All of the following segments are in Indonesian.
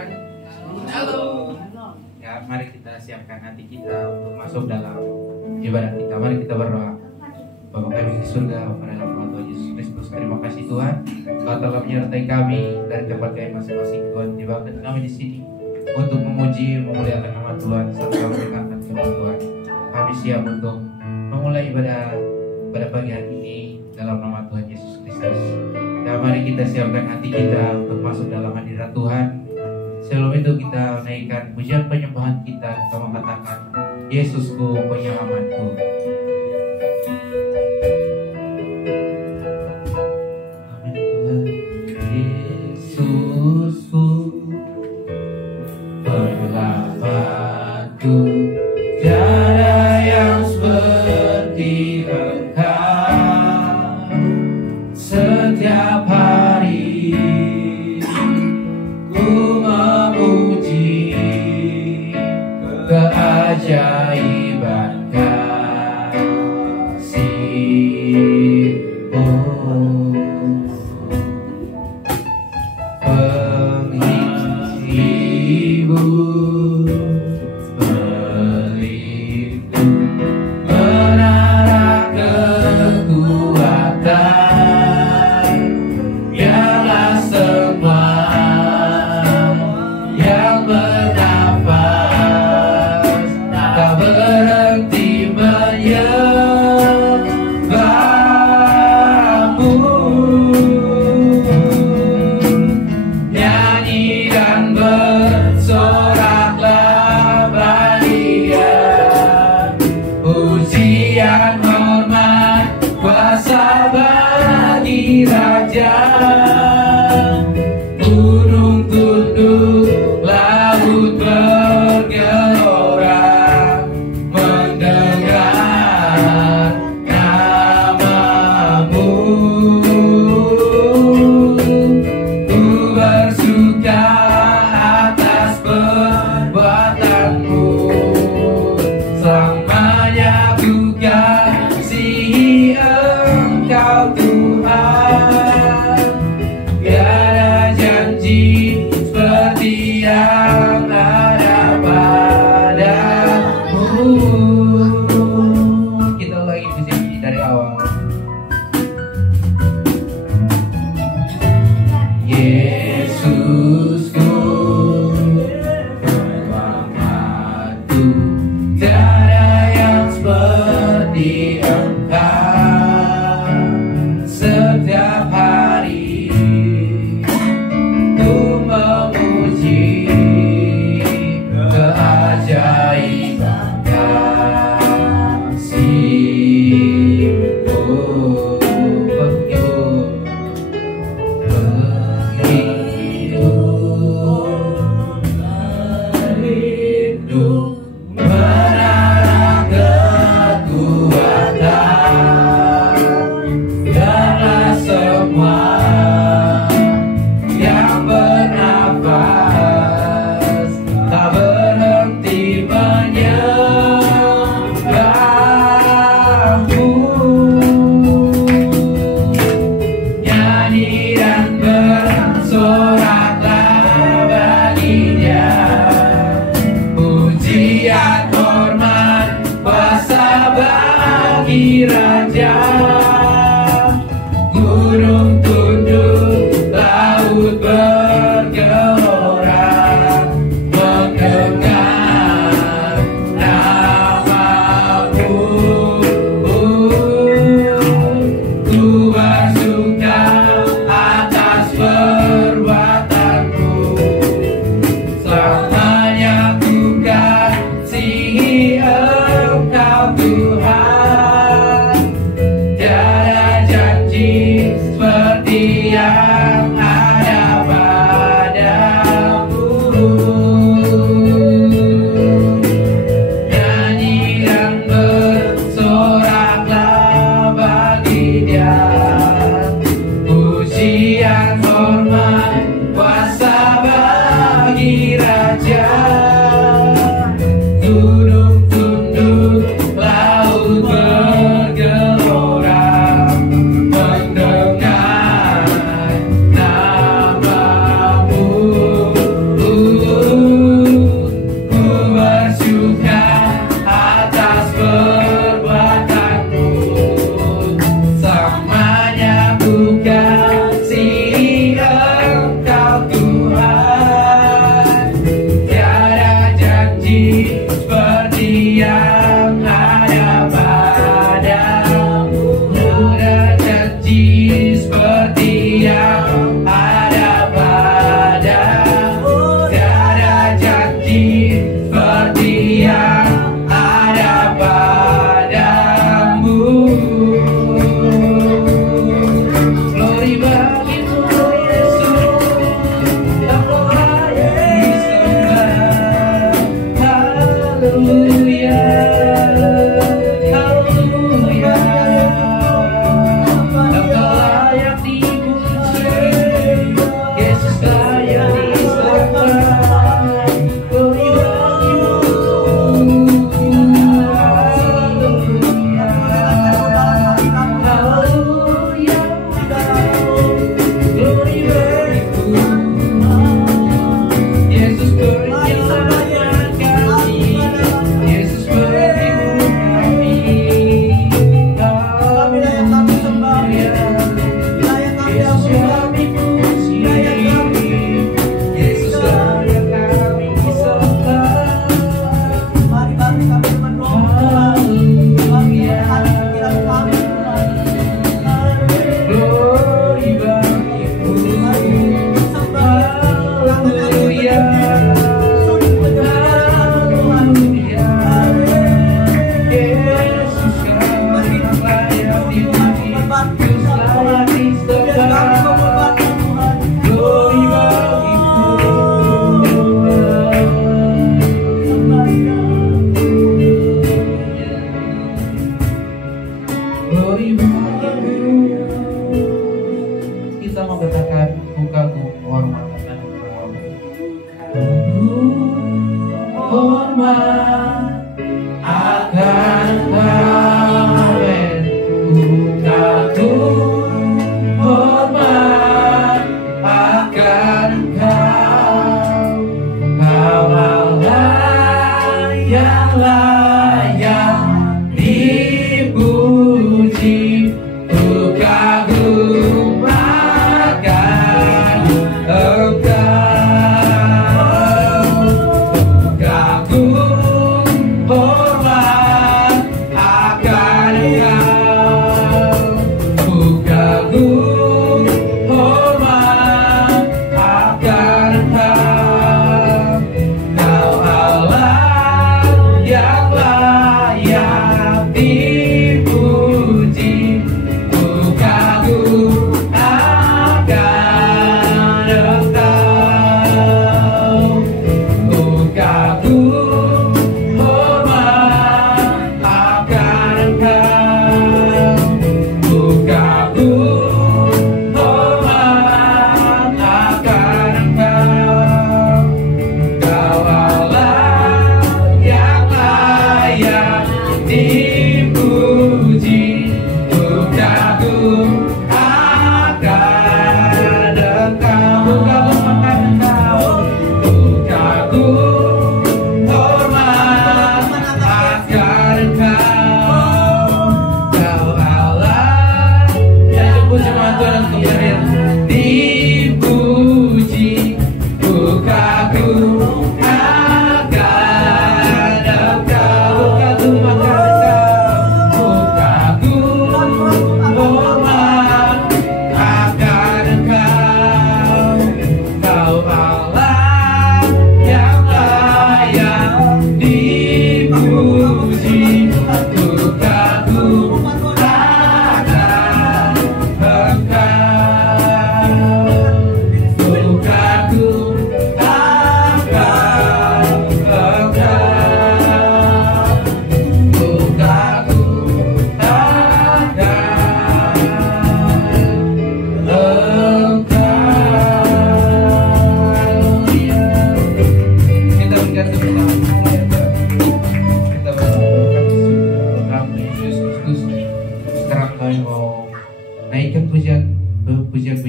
Tuhan. Halo. Ya, mari kita siapkan hati kita untuk masuk dalam ibadah kita. Mari kita berdoa. Bapa kami di surga, pada nama Tuhan Yesus Kristus, terima kasih Tuhan, Kau telah menyertai kami dari tempat kami masing-masing. Tuhan, tibakan kami di sini untuk memuji, memuliakan nama Tuhan serta mendengarkan firman Tuhan. Kami siap untuk memulai ibadah pada pagi hari ini dalam nama Tuhan Yesus Kristus. Dan mari kita siapkan hati kita untuk masuk dalam hadirat Tuhan. Sebelum itu kita naikkan pujian penyembahan kita, kita mengatakan Yesusku penyelamatku. Tuhan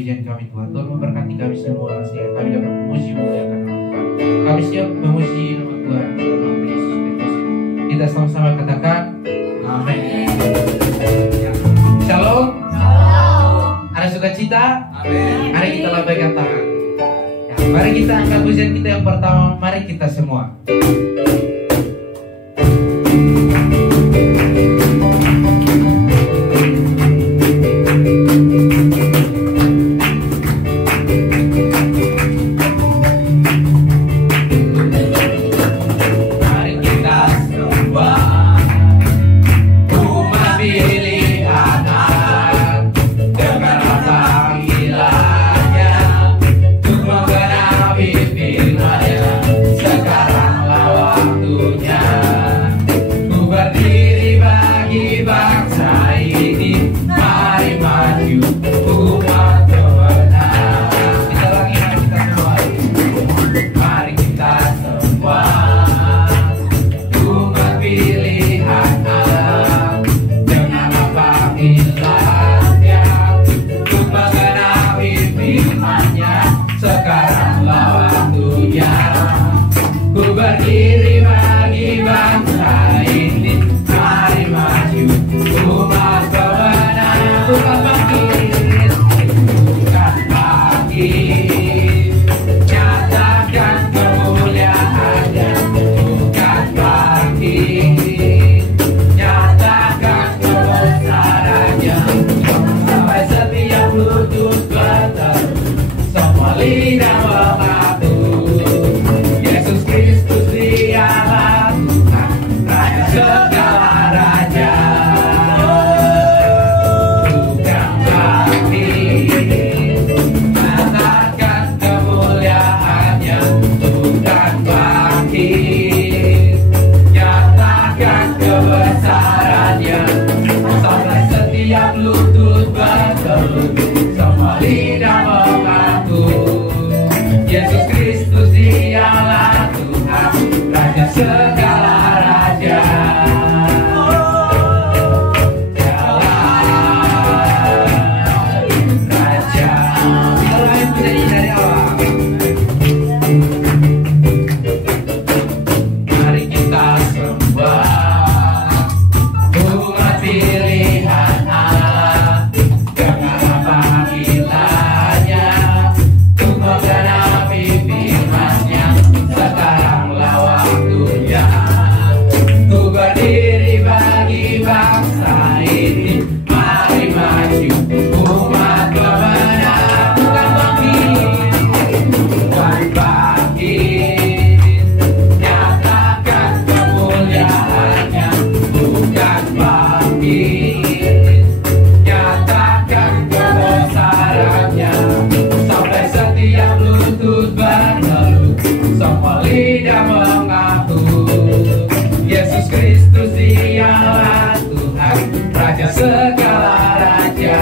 pujian kami Tuhan. Tuhan memberkati kami semua sehingga kami dapat memuji memuliakan nama Tuhan. Kami siap memuji nama Tuhan dalam nama Yesus Kristus. Kita sama-sama katakan amin. Shalom. Ada sukacita? Amin. Mari kita lambaikan tangan. Ya, mari kita angkat pujian kita yang pertama. Mari kita semua. Sekaranglah waktu berdiri bagi bangsa ini. Mari maju umat kemenangan. Bukan bangkit, nyatakan kemuliaannya. Bukan bangkit, nyatakan kebesarannya. Sampai setiap lutut bertelut, semua lidah mengaku Yesus Kristus dialah Tuhan, Raja segala raja.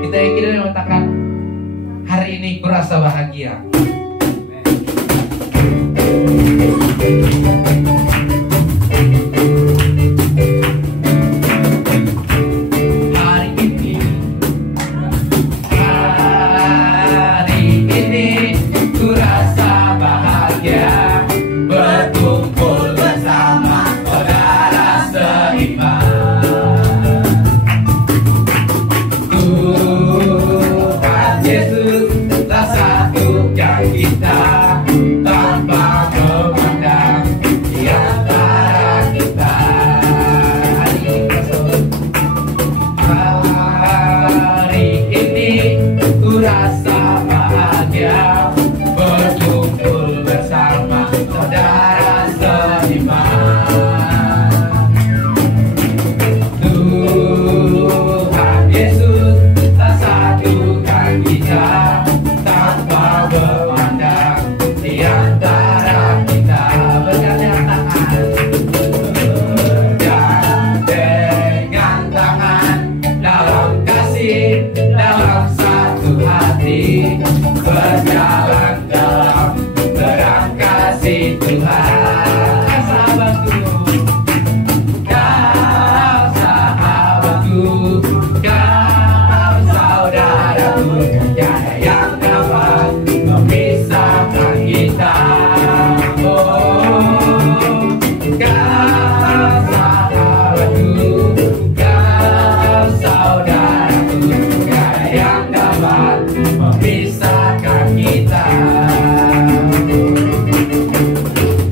Kita yang kira mengatakan hari ini kurasa bahagia. Hari ini kurasa bahagia, berkumpul bersama saudara seiman. Yesus telah satukan kita tanpa memandang di antara kita. Hari ini ku rasa bahagia, berkumpul bersama saudara seiman. Tuhan Yesus telah satukan kita tanpa memandang di antara kita. Bergandengan tangan dalam kasih, dalam satu hati, berjalan dalam terang kasih Tuhan. Sahabatku, kau sahabatku, kau saudaraku, tiada yang dapat memisahkan kita. Oh, kau sahabatku, kau saudaraku, tiada yang dapat memisahkan kita.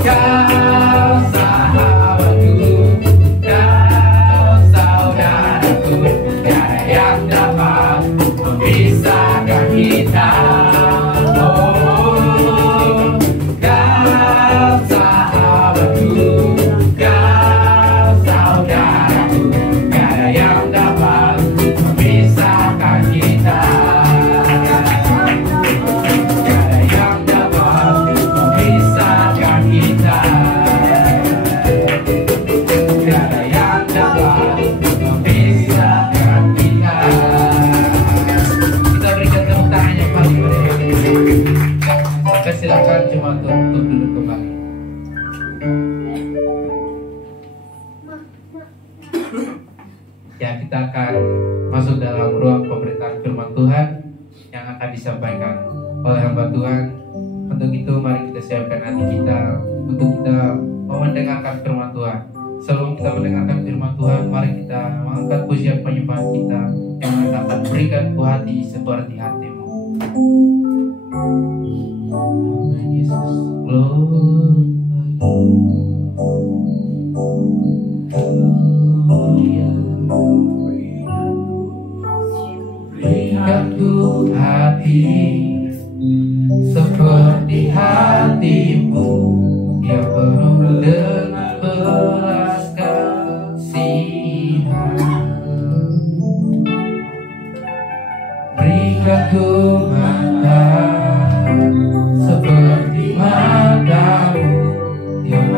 Kau sahabatku, kau saudaraku, tiada yang dapat memisahkan kita. Oh, kau sahabatku, kau saudaraku, tiada yang dapat memisahkan kita. Tiada yang dapat memisahkan kita. Tiada yang dapat memisahkan kita. Kita berikan tepuk tangan yang paling meriah. Silakan cuma untuk duduk kembali. Ya, kita akan masuk dalam ruang pemberitaan firman Tuhan yang akan disampaikan oleh hamba Tuhan. Untuk itu mari kita siapkan hati kita untuk kita mendengarkan firman Tuhan. Sebelum kita mendengarkan firman Tuhan, mari kita mengangkat pujian penyembahan kita yang akan berikan ku hati seperti hatimu. Yesus, berikan ku hati seperti hatimu yang penuh dengan belas kasihan. Berikan ku mata seperti matamu yang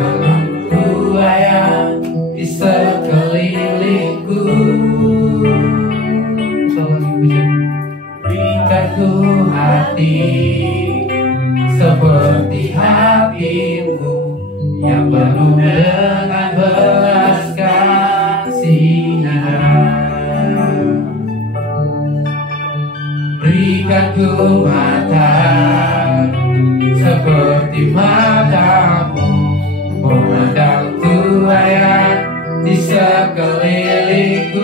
berlayang di sekelilingku. Berikan ku hati seperti hatimu yang penuh dengan belas kasihan. Berikan ku mata seperti matamu, memandang Tuhan di sekelilingku.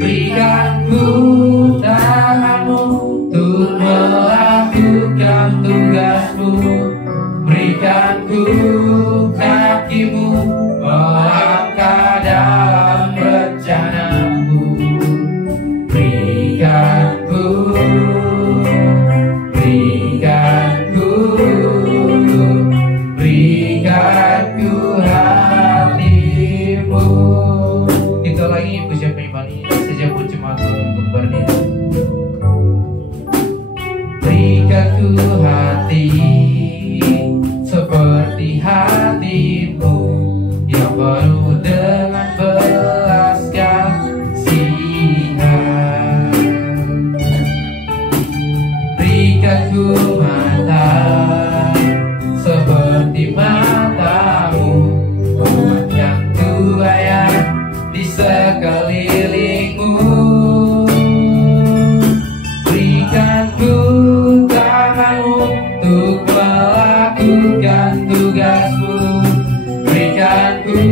Berikan ku tanganmu untuk melakukan tugasmu. Berikan ku kakimu melangkah dalam rencanamu. Berikan ku hatimu. Kita lagi pujian pengibaran ini saja pun cuma untuk berdiri. Berikan ku hati seperti hatimu yang penuh dengan belas kasihan. Berikan ku mata seperti matamu, memandang Tuhan di sekelilingmu. Berikan ku tanganmu untuk melakukan tugasmu. Berikan ku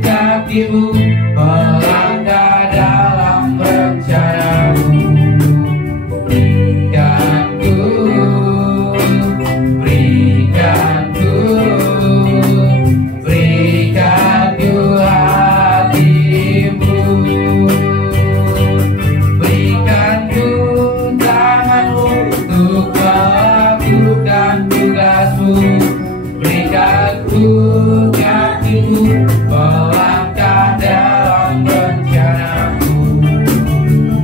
kakimu melangkah dalam rencanamu. Berikan ku hatimu. Berikan ku tanganmu untuk melakukan tugasmu. Berikan ku kakimu melangkah dalam rencanamu.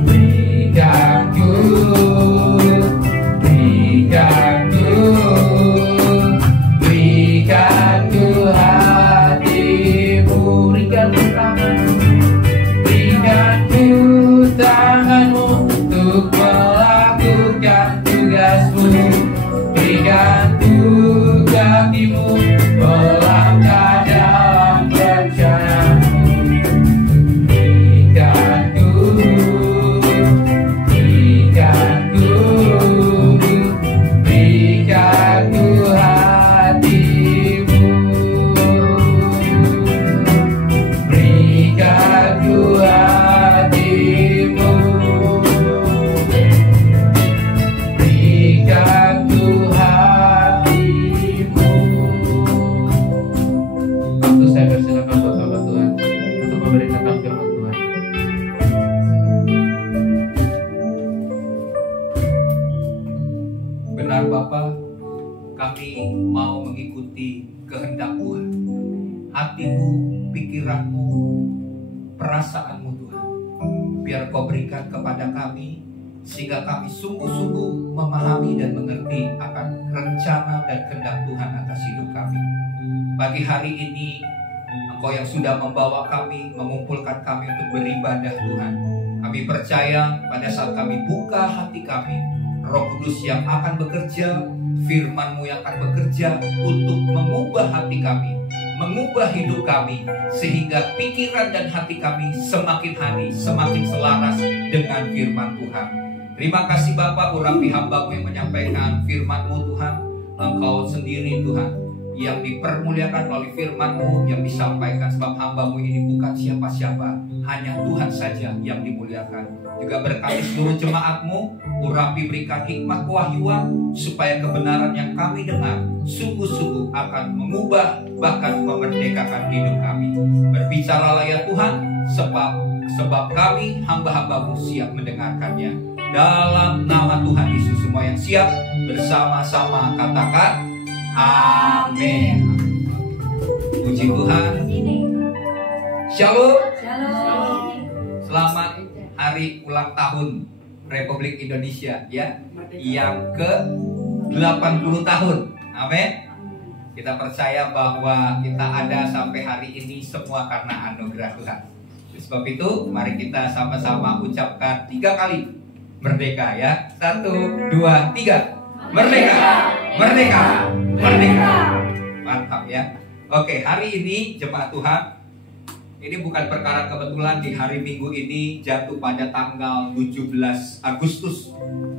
Berikan ku hatimu. Berikan ku tanganmu untuk melakukan tugasmu. Berikan ku kakimu melangkah dalam rencanamu. Berikan ku hatimu. Berikan ku hatimu. Berikan ku hatimu. Waktu saya persilakan buat hamba Tuhan untuk memberitakan firman Tuhan. Benar Bapa, kami mau mengikuti kehendak Tuhan. Hatimu, pikiranmu, perasaanmu Tuhan, biar Kau berikan kepada kami, sehingga kami sungguh-sungguh memahami dan mengerti akan rencana dan kehendak Tuhan atas hidup kami. Pagi hari ini Engkau yang sudah membawa kami, mengumpulkan kami untuk beribadah Tuhan. Kami percaya pada saat kami buka hati kami, Roh Kudus yang akan bekerja, firman-Mu yang akan bekerja untuk mengubah hati kami, mengubah hidup kami, sehingga pikiran dan hati kami semakin hari semakin selaras dengan firman Tuhan. Terima kasih Bapa, urapi hamba-Mu yang menyampaikan firman-Mu Tuhan. Engkau sendiri Tuhan yang dipermuliakan melalui firman-Mu yang disampaikan, sebab hamba-Mu ini bukan siapa-siapa, hanya Tuhan saja yang dimuliakan. Juga berkati seluruh jemaat-Mu, urapi berikan hikmat kewahyuan, supaya kebenaran yang kami dengar sungguh-sungguh akan mengubah, bahkan memerdekakan hidup kami. Berbicaralah ya Tuhan, sebab kami hamba-hamba-Mu siap mendengarkannya. Dalam nama Tuhan Yesus, semua yang siap bersama-sama katakan amin. Puji Tuhan. Shalom. Selamat hari ulang tahun Republik Indonesia ya, yang ke-80 tahun. Amin. Kita percaya bahwa kita ada sampai hari ini semua karena anugerah Tuhan. Sebab itu mari kita sama-sama ucapkan 3 kali merdeka ya. 1, 2, 3. Merdeka, merdeka, merdeka. Mantap ya. Oke, hari ini jemaat Tuhan, Ini bukan perkara kebetulan di hari Minggu ini jatuh pada tanggal 17 Agustus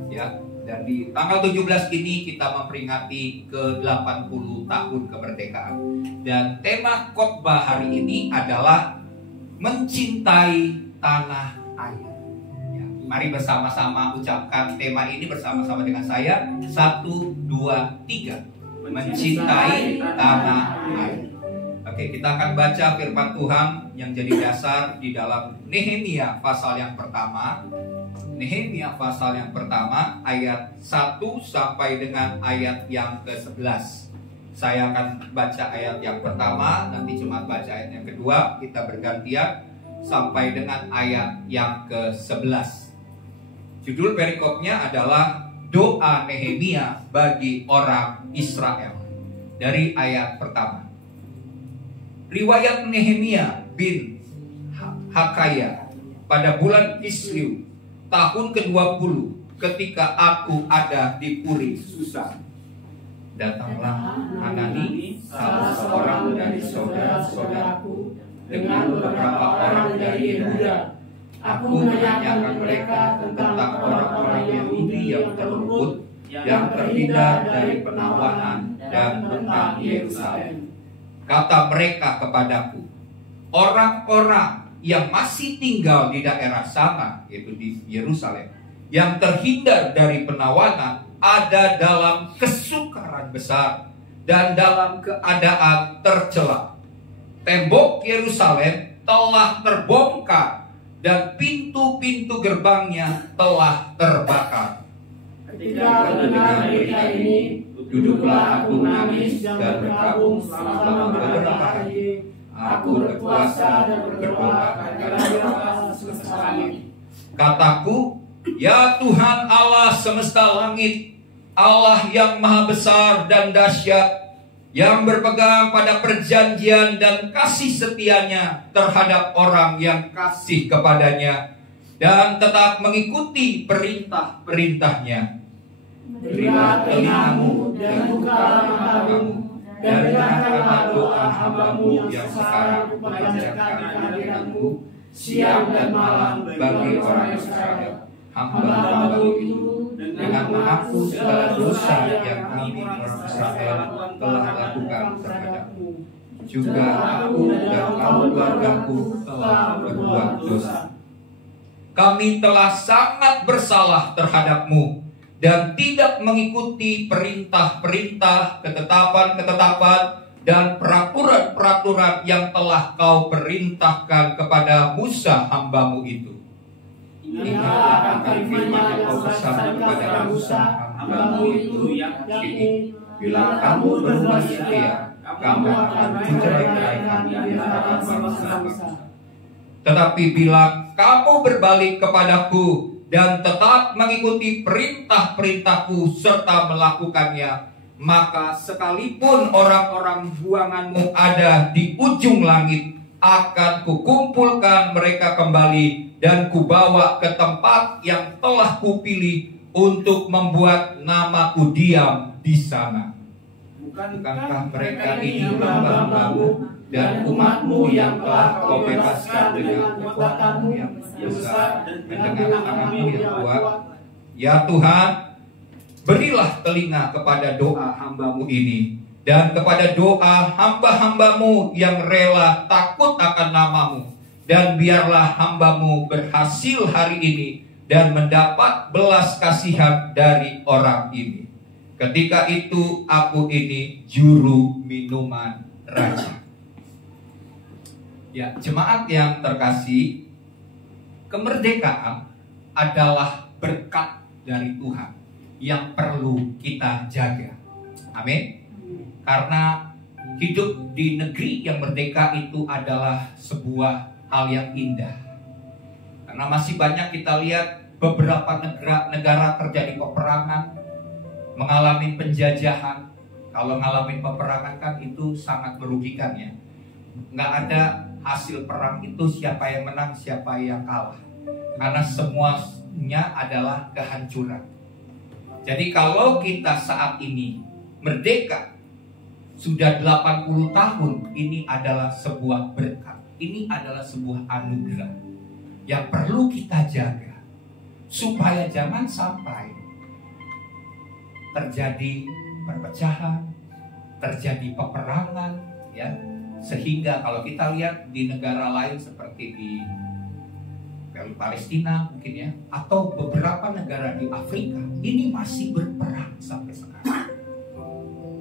ya. Dan di tanggal 17 ini kita memperingati ke-80 tahun kemerdekaan. Dan tema khotbah hari ini adalah mencintai tanah air. Ya, mari bersama-sama ucapkan tema ini bersama-sama dengan saya. 1, 2, 3. Mencintai tanah air. Oke, kita akan baca firman Tuhan yang jadi dasar di dalam Nehemia pasal yang pertama. Nehemia pasal yang pertama ayat 1 sampai dengan ayat yang ke-11. Saya akan baca ayat yang pertama, nanti cuma baca ayat yang kedua, kita bergantian sampai dengan ayat yang ke-11. Judul perikopnya adalah doa Nehemia bagi orang Israel. Dari ayat pertama. Riwayat Nehemia bin Hakaya pada bulan Kislew tahun ke-20 ketika aku ada di Puri Susan. Datanglah Hanani, salah seorang dari saudara-saudaraku, dengan beberapa orang dari Yehuda. Aku menanyakan mereka tentang orang-orang Yahudi yang terluput, yang terhindar dari penawanan, dan tentang Yerusalem. Kata mereka kepadaku, orang-orang yang masih tinggal di daerah sana, yaitu di Yerusalem, yang terhindar dari penawanan, ada dalam kesukaran besar dan dalam keadaan tercela. Tembok Yerusalem telah terbongkar dan pintu-pintu gerbangnya telah terbakar. Ketika mendengar berita ini, duduklah aku menangis dan berkabung selama beberapa hari. Aku berpuasa dan berdoa kepada Allah semesta langit. Kataku, ya Tuhan Allah semesta langit, Allah yang maha besar dan dahsyat, yang berpegang pada perjanjian dan kasih setianya terhadap orang yang kasih kepadanya, dan tetap mengikuti perintah-perintahnya. Berilah telingamu dan bukalah matamu, dan dengarkanlah doa hambamu yang sekarang kupanjatkan kehadiranmu siang dan malam bagi orang Israel. Hamba-hambamu itu dengan mengaku segala dosa yang kami orang Israel telah lakukan terhadapmu. Juga aku dan kaum keluargaku telah berbuat dosa. Kami telah sangat bersalah terhadapmu dan tidak mengikuti perintah-perintah, ketetapan-ketetapan, dan peraturan-peraturan yang telah kau perintahkan kepada Musa hambamu itu. Ingatlah akan firman yang kau pesankan kepada Musa hambamu itu, yakni, bila kamu berbuat setia, kamu akan mencerai-beraikan di antara bangsa-bangsa. Tetapi bila kamu berbalik kepadaku dan tetap mengikuti perintah-perintahku serta melakukannya, maka sekalipun orang-orang buanganmu ada di ujung langit, akan kukumpulkan mereka kembali dan kubawa ke tempat yang telah kupilih untuk membuat namaku diam di sana. Bukankah mereka ini hamba-hambamu dan umatmu yang telah kau bebaskan dengan kekuatanmu yang besar dan dengan tanganmu yang kuat? Ya Tuhan, berilah telinga kepada doa hambamu ini dan kepada doa hamba-hambamu yang rela takut akan namamu, dan biarlah hambamu berhasil hari ini dan mendapat belas kasihan dari orang ini. Ketika itu aku ini juru minuman raja. Ya, jemaat yang terkasih, kemerdekaan adalah berkat dari Tuhan yang perlu kita jaga. Amin. Karena hidup di negeri yang merdeka itu adalah sebuah hal yang indah. Karena masih banyak kita lihat beberapa negara terjadi peperangan, mengalami penjajahan. Kalau mengalami peperangan kan itu sangat merugikan ya. Nggak ada hasil perang itu siapa yang menang, siapa yang kalah. Karena semuanya adalah kehancuran. Jadi kalau kita saat ini merdeka, sudah 80 tahun, ini adalah sebuah berkat. ini adalah sebuah anugerah yang perlu kita jaga supaya jangan sampai terjadi perpecahan, terjadi peperangan, ya. Sehingga kalau kita lihat di negara lain seperti di Palestina mungkin ya, atau beberapa negara di Afrika, ini masih berperang sampai sekarang.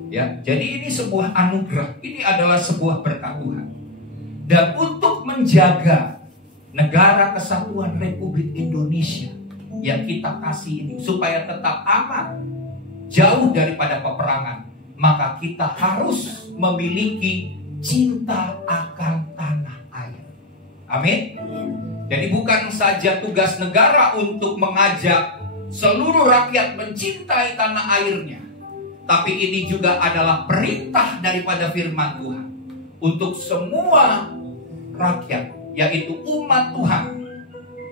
Ya, jadi ini sebuah anugerah, ini adalah sebuah berkat Tuhan. Dan untuk menjaga negara kesatuan Republik Indonesia yang kita kasih ini supaya tetap aman, jauh daripada peperangan, maka kita harus memiliki cinta akan tanah air. Amin. Jadi bukan saja tugas negara untuk mengajak seluruh rakyat mencintai tanah airnya, tapi ini juga adalah perintah daripada firman Tuhan untuk semua rakyat, yaitu umat Tuhan,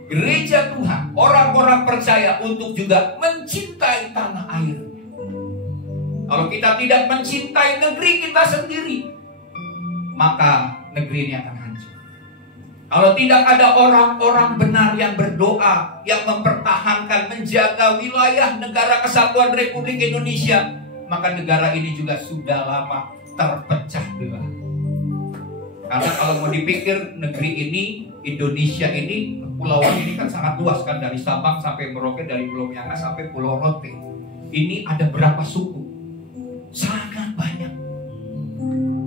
gereja Tuhan, orang-orang percaya untuk juga mencintai tanah airnya. Kalau kita tidak mencintai negeri kita sendiri, maka negeri ini akan hancur. Kalau tidak ada orang-orang benar yang berdoa, yang mempertahankan, menjaga wilayah negara kesatuan Republik Indonesia, maka negara ini juga sudah lama terpecah belah. Karena kalau mau dipikir negeri ini, Indonesia ini, kepulauan ini kan sangat luas kan, dari Sabang sampai Merauke, dari Pulau Miangas sampai Pulau Rote. Ini ada berapa suku? Sangat banyak.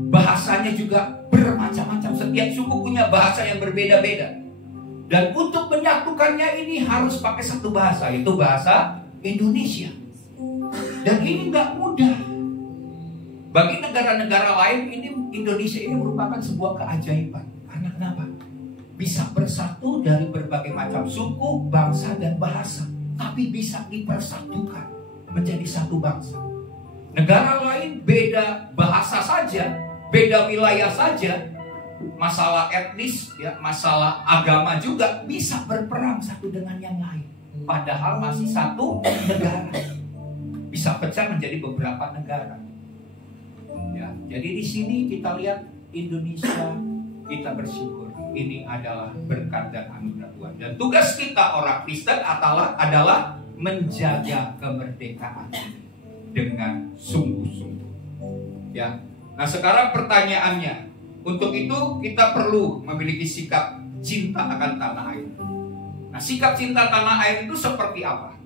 Bahasanya juga bermacam-macam. Setiap suku punya bahasa yang berbeda-beda. Dan untuk menyatukannya ini harus pakai satu bahasa, yaitu bahasa Indonesia. Dan ini nggak mudah. Bagi negara-negara lain, ini Indonesia ini merupakan sebuah keajaiban. Karena kenapa? Bisa bersatu dari berbagai macam suku, bangsa, dan bahasa. Tapi bisa dipersatukan menjadi satu bangsa. Negara lain beda bahasa saja, beda wilayah saja, masalah etnis, ya, masalah agama juga bisa berperang satu dengan yang lain. Padahal masih satu negara, bisa pecah menjadi beberapa negara. Ya, jadi di sini kita lihat Indonesia, kita bersyukur ini adalah berkat dan anugerah Tuhan. Dan tugas kita orang Kristen adalah menjaga kemerdekaan dengan sungguh-sungguh. Ya. Nah, sekarang pertanyaannya, untuk itu kita perlu memiliki sikap cinta akan tanah air. Nah, sikap cinta tanah air itu seperti apa?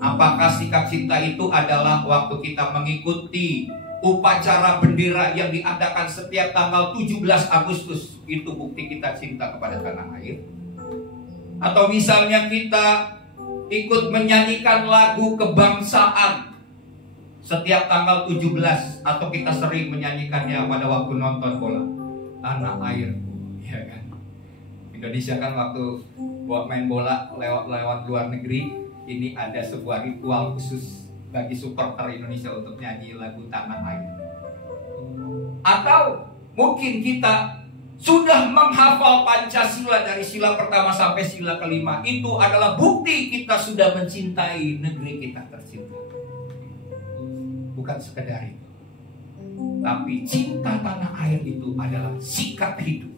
Apakah sikap cinta itu adalah waktu kita mengikuti upacara bendera yang diadakan setiap tanggal 17 Agustus, itu bukti kita cinta kepada tanah air? Atau misalnya kita ikut menyanyikan lagu kebangsaan setiap tanggal 17, atau kita sering menyanyikannya pada waktu nonton bola, tanah airku, ya kan? Indonesia kan waktu main bola lewat luar negeri, ini ada sebuah ritual khusus bagi supporter Indonesia untuk nyanyi lagu tanah air. Atau mungkin kita sudah menghafal Pancasila dari sila pertama sampai sila kelima, itu adalah bukti kita sudah mencintai negeri kita tercinta. Bukan sekedar itu, tapi cinta tanah air itu adalah sikap hidup,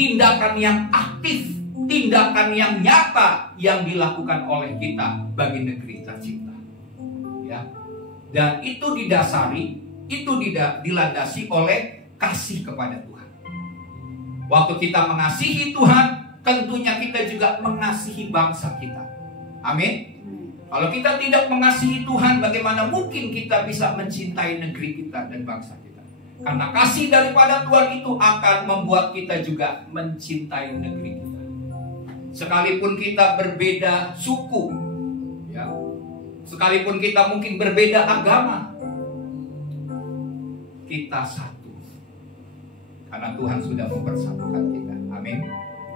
tindakan yang aktif, tindakan yang nyata yang dilakukan oleh kita bagi negeri tercinta. Ya, dan itu didasari, itu dilandasi oleh kasih kepada Tuhan. Waktu kita mengasihi Tuhan, tentunya kita juga mengasihi bangsa kita. Amin. Kalau kita tidak mengasihi Tuhan, bagaimana mungkin kita bisa mencintai negeri kita dan bangsa kita? Karena kasih daripada Tuhan itu akan membuat kita juga mencintai negeri kita. Sekalipun kita berbeda suku, ya, sekalipun kita mungkin berbeda agama, kita satu. Karena Tuhan sudah mempersatukan kita. Amin.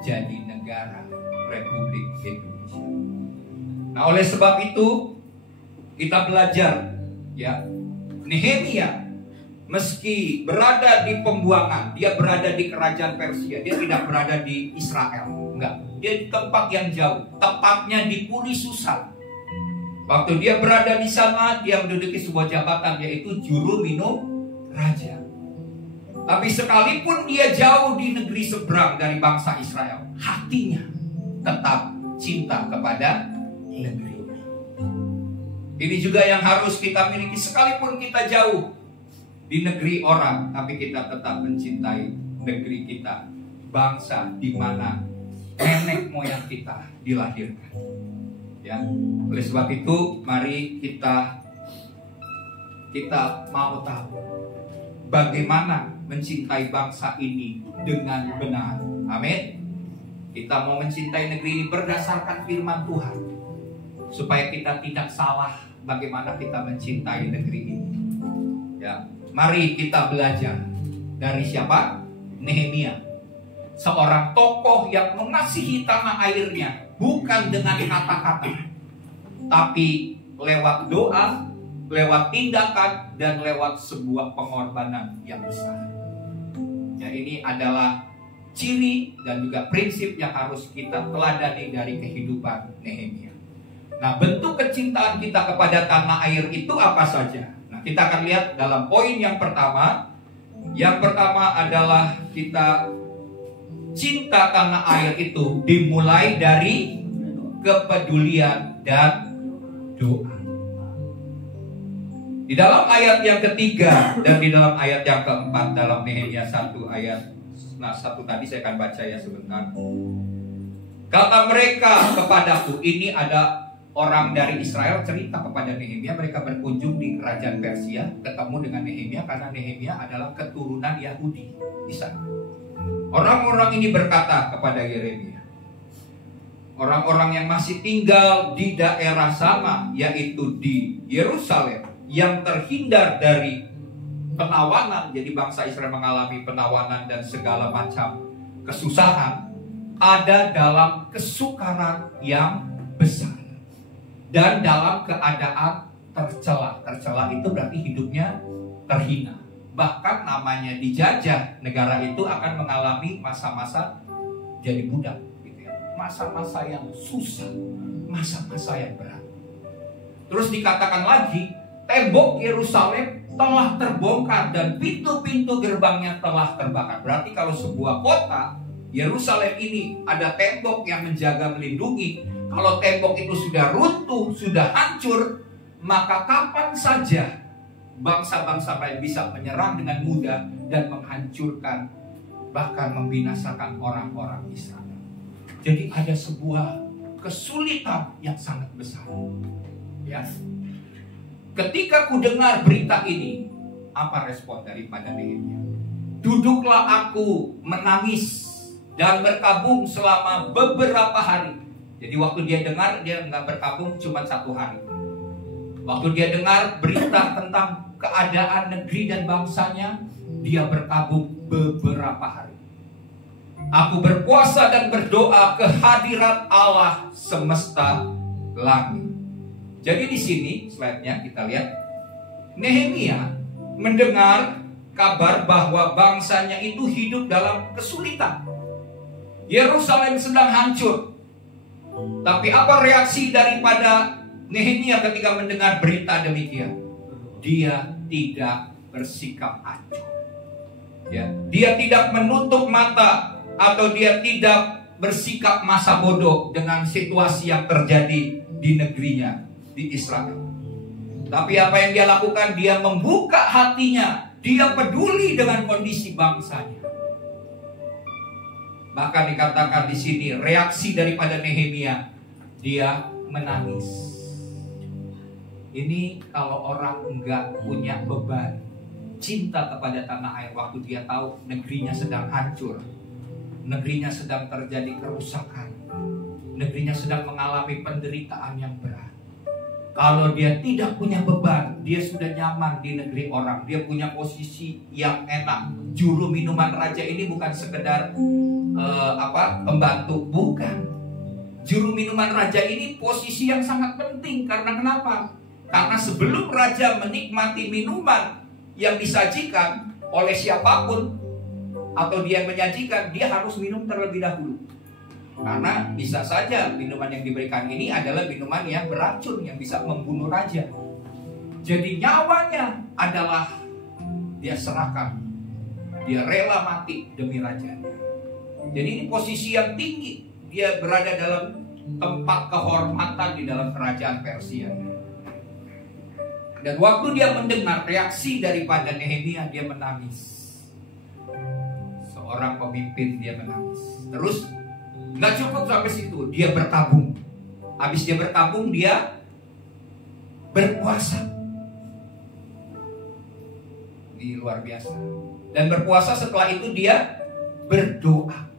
Jadi negara Republik Indonesia. Nah, oleh sebab itu kita belajar, ya, Nehemia meski berada di pembuangan, dia berada di kerajaan Persia, dia tidak berada di Israel, enggak. Dia di tempat yang jauh, tepatnya di Puri Susan. Waktu dia berada di sana, dia menduduki sebuah jabatan, yaitu juru minum raja. Tapi sekalipun dia jauh di negeri seberang dari bangsa Israel, hatinya tetap cinta kepada negeri. Ini juga yang harus kita miliki. Sekalipun kita jauh di negeri orang, tapi kita tetap mencintai negeri kita, bangsa di mana nenek moyang kita dilahirkan. Ya, oleh sebab itu, mari kita mau tahu bagaimana mencintai bangsa ini dengan benar. Amin. Kita mau mencintai negeri ini berdasarkan firman Tuhan, supaya kita tidak salah bagaimana kita mencintai negeri ini. Ya, mari kita belajar dari siapa? Nehemia, seorang tokoh yang mengasihi tanah airnya, bukan dengan kata-kata, tapi lewat doa, lewat tindakan, dan lewat sebuah pengorbanan yang besar. Ya, ini adalah ciri dan juga prinsip yang harus kita teladani dari kehidupan Nehemia. Nah, bentuk kecintaan kita kepada tanah air itu apa saja? Nah, kita akan lihat dalam poin yang pertama. Yang pertama adalah kita cinta tanah air itu dimulai dari kepedulian dan doa. Di dalam ayat yang ketiga dan di dalam ayat yang keempat dalam Nehemia 1 ayat 1 tadi saya akan baca ya sebentar. Kata mereka kepadaku, ini ada orang dari Israel cerita kepada Nehemia, mereka berkunjung di kerajaan Persia, ketemu dengan Nehemia karena Nehemia adalah keturunan Yahudi di sana. Orang-orang ini berkata kepada Yeremia, orang-orang yang masih tinggal di daerah sama, yaitu di Yerusalem, yang terhindar dari penawanan, jadi bangsa Israel mengalami penawanan dan segala macam kesusahan, ada dalam kesukaran yang besar dan dalam keadaan tercela. Tercela itu berarti hidupnya terhina. Bahkan namanya dijajah, negara itu akan mengalami masa-masa jadi budak, gitu ya. Masa-masa yang susah, masa-masa yang berat. Terus dikatakan lagi, tembok Yerusalem telah terbongkar dan pintu-pintu gerbangnya telah terbakar. Berarti kalau sebuah kota Yerusalem ini ada tembok yang menjaga, melindungi, kalau tembok itu sudah runtuh, sudah hancur, maka kapan saja bangsa-bangsa lain bisa menyerang dengan mudah dan menghancurkan, bahkan membinasakan orang-orang Israel. Jadi ada sebuah kesulitan yang sangat besar. Ya. Ketika ku dengar berita ini, apa respon daripada Nehemia? Duduklah aku menangis dan berkabung selama beberapa hari. Jadi waktu dia dengar, dia nggak berkabung cuma 1 hari. Waktu dia dengar berita tentang keadaan negeri dan bangsanya, dia berkabung beberapa hari. Aku berpuasa dan berdoa ke hadirat Allah semesta langit. Jadi di sini slide-nya kita lihat, Nehemia mendengar kabar bahwa bangsanya itu hidup dalam kesulitan. Yerusalem sedang hancur. Tapi apa reaksi daripada Nehemia ketika mendengar berita demikian? Dia tidak bersikap acuh. Ya, dia tidak menutup mata atau dia tidak bersikap masa bodoh dengan situasi yang terjadi di negerinya, di Israel. Tapi apa yang dia lakukan? Dia membuka hatinya. Dia peduli dengan kondisi bangsanya. Bahkan dikatakan di sini reaksi daripada Nehemia, dia menangis. Ini kalau orang enggak punya beban cinta kepada tanah air, waktu dia tahu negerinya sedang hancur, negerinya sedang terjadi kerusakan, negerinya sedang mengalami penderitaan yang berat. Kalau dia tidak punya beban, dia sudah nyaman di negeri orang, dia punya posisi yang enak. Juru minuman raja ini bukan sekedar pembantu, bukan. Juru minuman raja ini posisi yang sangat penting. Karena kenapa? Karena sebelum raja menikmati minuman yang disajikan oleh siapapun atau dia yang menyajikan, dia harus minum terlebih dahulu. Karena bisa saja minuman yang diberikan ini adalah minuman yang beracun, yang bisa membunuh raja. Jadi nyawanya adalah dia serahkan Dia rela mati demi rajanya. Jadi ini posisi yang tinggi. Dia berada dalam tempat kehormatan di dalam kerajaan Persia. Dan waktu dia mendengar reaksi daripada Nehemia, dia menangis. Seorang pemimpin, dia menangis. Terus nggak cukup sampai situ, dia berkabung. Habis dia berkabung, dia berpuasa. Ini luar biasa. Dan berpuasa, setelah itu dia berdoa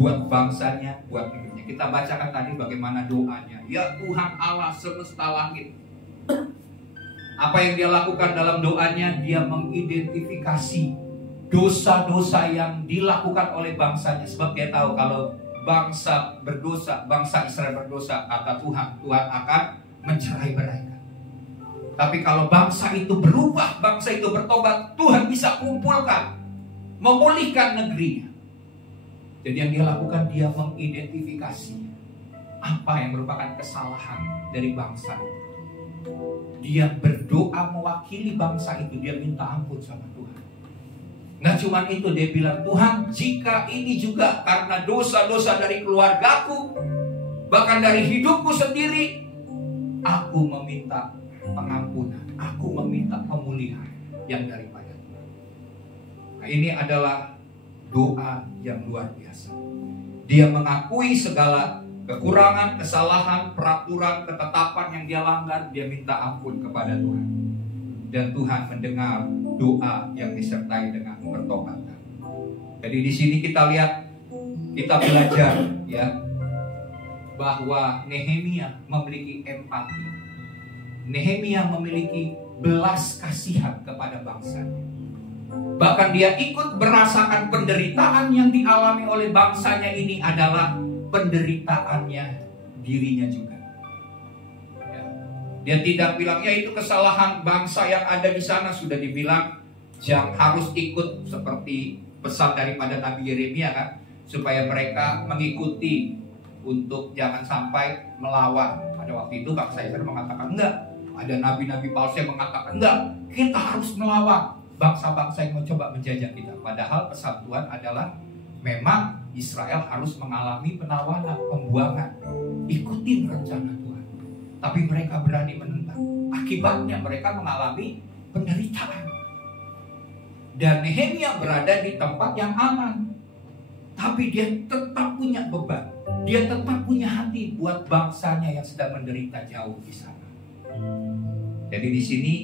buat bangsanya, buat negerinya. Kita bacakan tadi bagaimana doanya. Ya Tuhan Allah semesta langit. Apa yang dia lakukan dalam doanya? Dia mengidentifikasi dosa-dosa yang dilakukan oleh bangsanya. Sebab dia tahu kalau bangsa berdosa, bangsa Israel berdosa, kata Tuhan, Tuhan akan mencerai-beraikan. Tapi kalau bangsa itu berubah, bangsa itu bertobat, Tuhan bisa kumpulkan, memulihkan negerinya. Jadi yang dia lakukan, dia mengidentifikasi apa yang merupakan kesalahan dari bangsa itu. Dia berdoa mewakili bangsa itu, dia minta ampun sama Tuhan. Nggak cuma itu, dia bilang, Tuhan, jika ini juga karena dosa-dosa dari keluargaku, bahkan dari hidupku sendiri, aku meminta pengampunan, aku meminta pemulihan yang daripada Tuhan. Nah, ini adalah doa yang luar biasa. Dia mengakui segala kekurangan, kesalahan, peraturan, ketetapan yang dia langgar, dia minta ampun kepada Tuhan. Dan Tuhan mendengar doa yang disertai dengan pertobatan. Jadi di sini kita lihat, kita belajar ya, bahwa Nehemia memiliki empati. Nehemia memiliki belas kasihan kepada bangsanya. Bahkan dia ikut merasakan penderitaan yang dialami oleh bangsanya ini adalah penderitaannya dirinya juga. Ya. Dia tidak bilang, ya itu kesalahan bangsa yang ada di sana. Sudah dibilang, jangan harus ikut seperti pesan daripada Nabi Yeremia kan, supaya mereka mengikuti untuk jangan sampai melawan. Pada waktu itu bangsa Israel mengatakan enggak. Ada nabi-nabi palsu yang mengatakan enggak, kita harus melawan bangsa-bangsa yang mencoba menjajah kita. Padahal pesan Tuhan adalah memang Israel harus mengalami penawanan, pembuangan. Ikutin rencana Tuhan. Tapi mereka berani menentang. Akibatnya mereka mengalami penderitaan. Dan Nehemia berada di tempat yang aman. Tapi dia tetap punya beban. Dia tetap punya hati buat bangsanya yang sedang menderita jauh di sana. Jadi di sini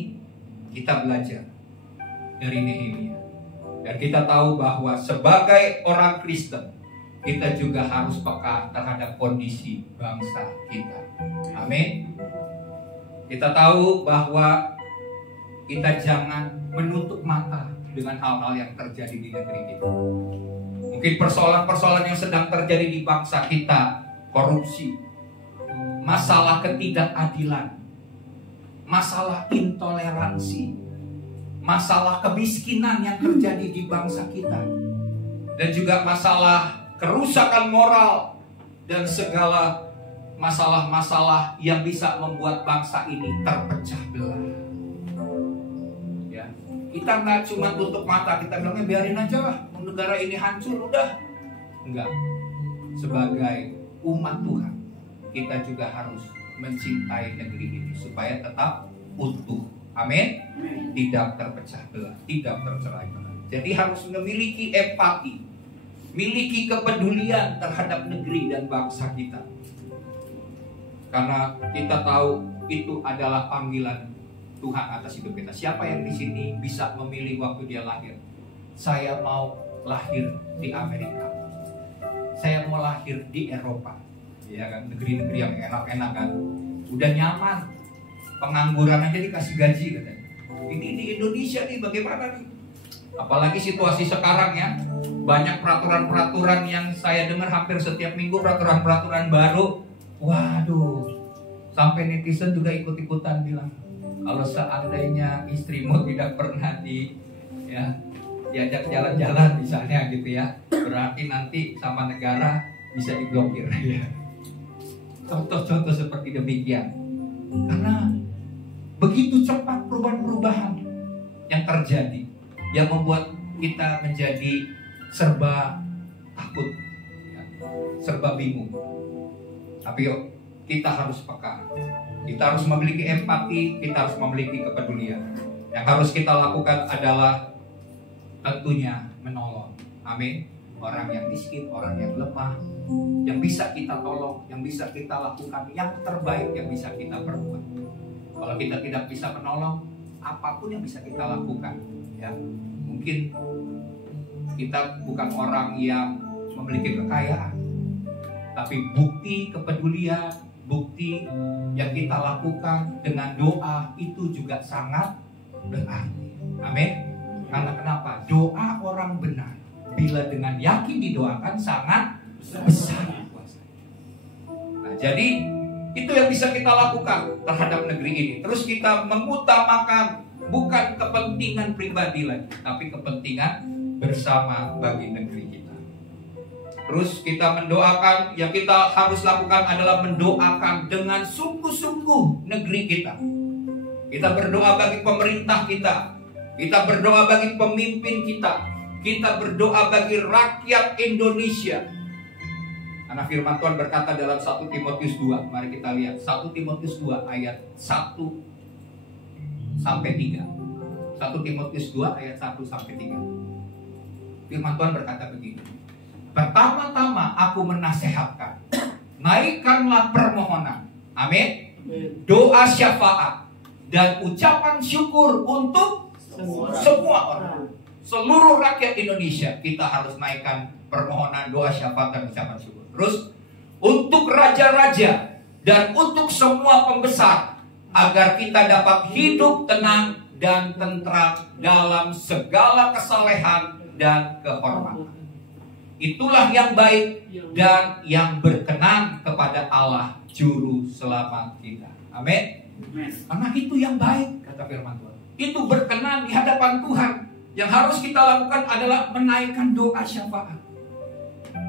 kita belajar dari Nehemia. Dan kita tahu bahwa sebagai orang Kristen, kita juga harus peka terhadap kondisi bangsa kita. Amin. Kita tahu bahwa kita jangan menutup mata dengan hal-hal yang terjadi di negeri kita. Mungkin persoalan-persoalan yang sedang terjadi di bangsa kita, korupsi, masalah ketidakadilan, masalah intoleransi, masalah kemiskinan yang terjadi di bangsa kita, dan juga masalah kerusakan moral dan segala masalah-masalah yang bisa membuat bangsa ini terpecah belah. Ya, kita nggak cuma tutup mata, kita bilangnya biarin aja lah, negara ini hancur udah. Enggak. Sebagai umat Tuhan, kita juga harus mencintai negeri ini supaya tetap utuh. Amin. Tidak terpecah belah, tidak tercerai-berai. Jadi harus memiliki empati, miliki kepedulian terhadap negeri dan bangsa kita. Karena kita tahu itu adalah panggilan Tuhan atas hidup kita. Siapa yang di sini bisa memilih waktu dia lahir? Saya mau lahir di Amerika. Saya mau lahir di Eropa. Ya kan, negeri-negeri yang enak-enak kan. Udah nyaman. Pengangguran aja dikasih gaji katanya. Ini di Indonesia nih bagaimana nih? Apalagi situasi sekarang ya. Banyak peraturan-peraturan yang saya dengar hampir setiap minggu, peraturan-peraturan baru. Waduh. Sampai netizen juga ikut-ikutan bilang, kalau seandainya istrimu tidak pernah diajak jalan-jalan misalnya gitu ya, berarti nanti sama negara bisa diblokir ya. Contoh-contoh seperti demikian. Karena begitu cepat perubahan-perubahan yang terjadi, yang membuat kita menjadi serba takut, ya, serba bingung. Tapi yuk, kita harus peka. Kita harus memiliki empati, kita harus memiliki kepedulian. Yang harus kita lakukan adalah tentunya menolong. Amin. Orang yang miskin, orang yang lemah, yang bisa kita tolong, yang bisa kita lakukan, yang terbaik yang bisa kita perbuat. Kalau kita tidak bisa menolong, apapun yang bisa kita lakukan, ya mungkin kita bukan orang yang memiliki kekayaan, tapi bukti kepedulian, bukti yang kita lakukan dengan doa itu juga sangat berarti. Amin. Karena kenapa? Doa orang benar bila dengan yakin didoakan sangat besar kuasanya. Nah, jadi itu yang bisa kita lakukan terhadap negeri ini. Terus kita mengutamakan bukan kepentingan pribadi lagi, tapi kepentingan bersama bagi negeri kita. Terus kita mendoakan, yang kita harus lakukan adalah mendoakan dengan sungguh-sungguh negeri kita. Kita berdoa bagi pemerintah kita. Kita berdoa bagi pemimpin kita. Kita berdoa bagi rakyat Indonesia. Karena firman Tuhan berkata dalam 1 Timotius 2. Mari kita lihat 1 Timotius 2 ayat 1 sampai 3. 1 Timotius 2 ayat 1 sampai 3. Firman Tuhan berkata begini. Pertama-tama aku menasehatkan, naikkanlah permohonan. Amin. Doa syafaat dan ucapan syukur untuk semua orang. Seluruh rakyat Indonesia kita harus naikkan permohonan, doa syafaat dan ucapan syukur. Terus untuk raja-raja dan untuk semua pembesar, agar kita dapat hidup tenang dan tentram dalam segala kesalehan dan kehormatan. Itulah yang baik dan yang berkenan kepada Allah Juru Selamat kita. Amin. Karena itu yang baik, kata firman Tuhan. Itu berkenan di hadapan Tuhan. Yang harus kita lakukan adalah menaikkan doa syafaat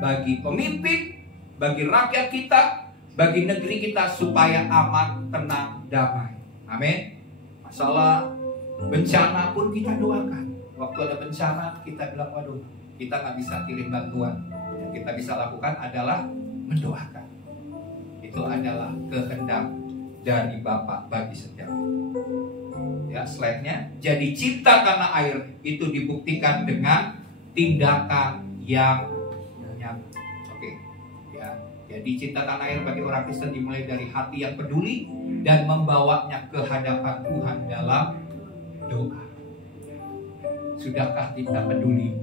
bagi pemimpin, bagi rakyat kita, bagi negeri kita supaya aman, tenang, damai. Amin. Masalah bencana pun kita doakan. Waktu ada bencana kita bilang, waduh, kita nggak bisa kirim bantuan. Yang kita bisa lakukan adalah mendoakan. Itu adalah kehendak dari Bapa bagi setiap kita. Ya, slide-nya. Jadi cinta tanah air itu dibuktikan dengan tindakan yang nyata. Oke. Ya. Jadi cinta tanah air bagi orang Kristen dimulai dari hati yang peduli dan membawanya ke hadapan Tuhan dalam doa. Sudahkah kita peduli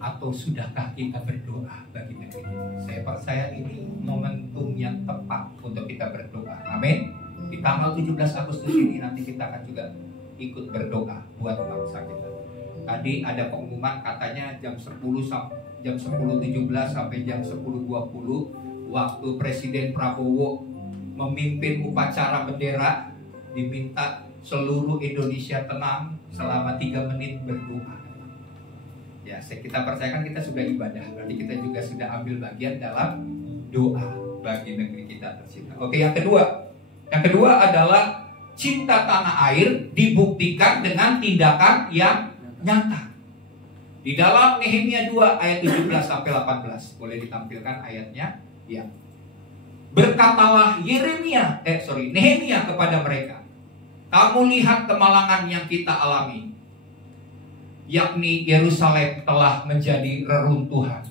atau sudahkah kita berdoa bagi negeri kita? Saya percaya ini momentum yang tepat untuk kita berdoa. Amin. Di tanggal 17 Agustus ini nanti kita akan juga ikut berdoa buat bangsa kita. Tadi ada pengumuman katanya jam 10.17 sampai jam 10.20 waktu Presiden Prabowo memimpin upacara bendera, diminta seluruh Indonesia tenang selama 3 menit berdoa. Ya, kita percayakan kita sudah ibadah, berarti kita juga sudah ambil bagian dalam doa bagi negeri kita tercinta. Oke, yang kedua adalah cinta tanah air dibuktikan dengan tindakan yang nyata. Di dalam Nehemia 2 ayat 17 sampai 18, boleh ditampilkan ayatnya? Ya. Berkatalah Nehemia kepada mereka, kamu lihat kemalangan yang kita alami, yakni Yerusalem telah menjadi reruntuhan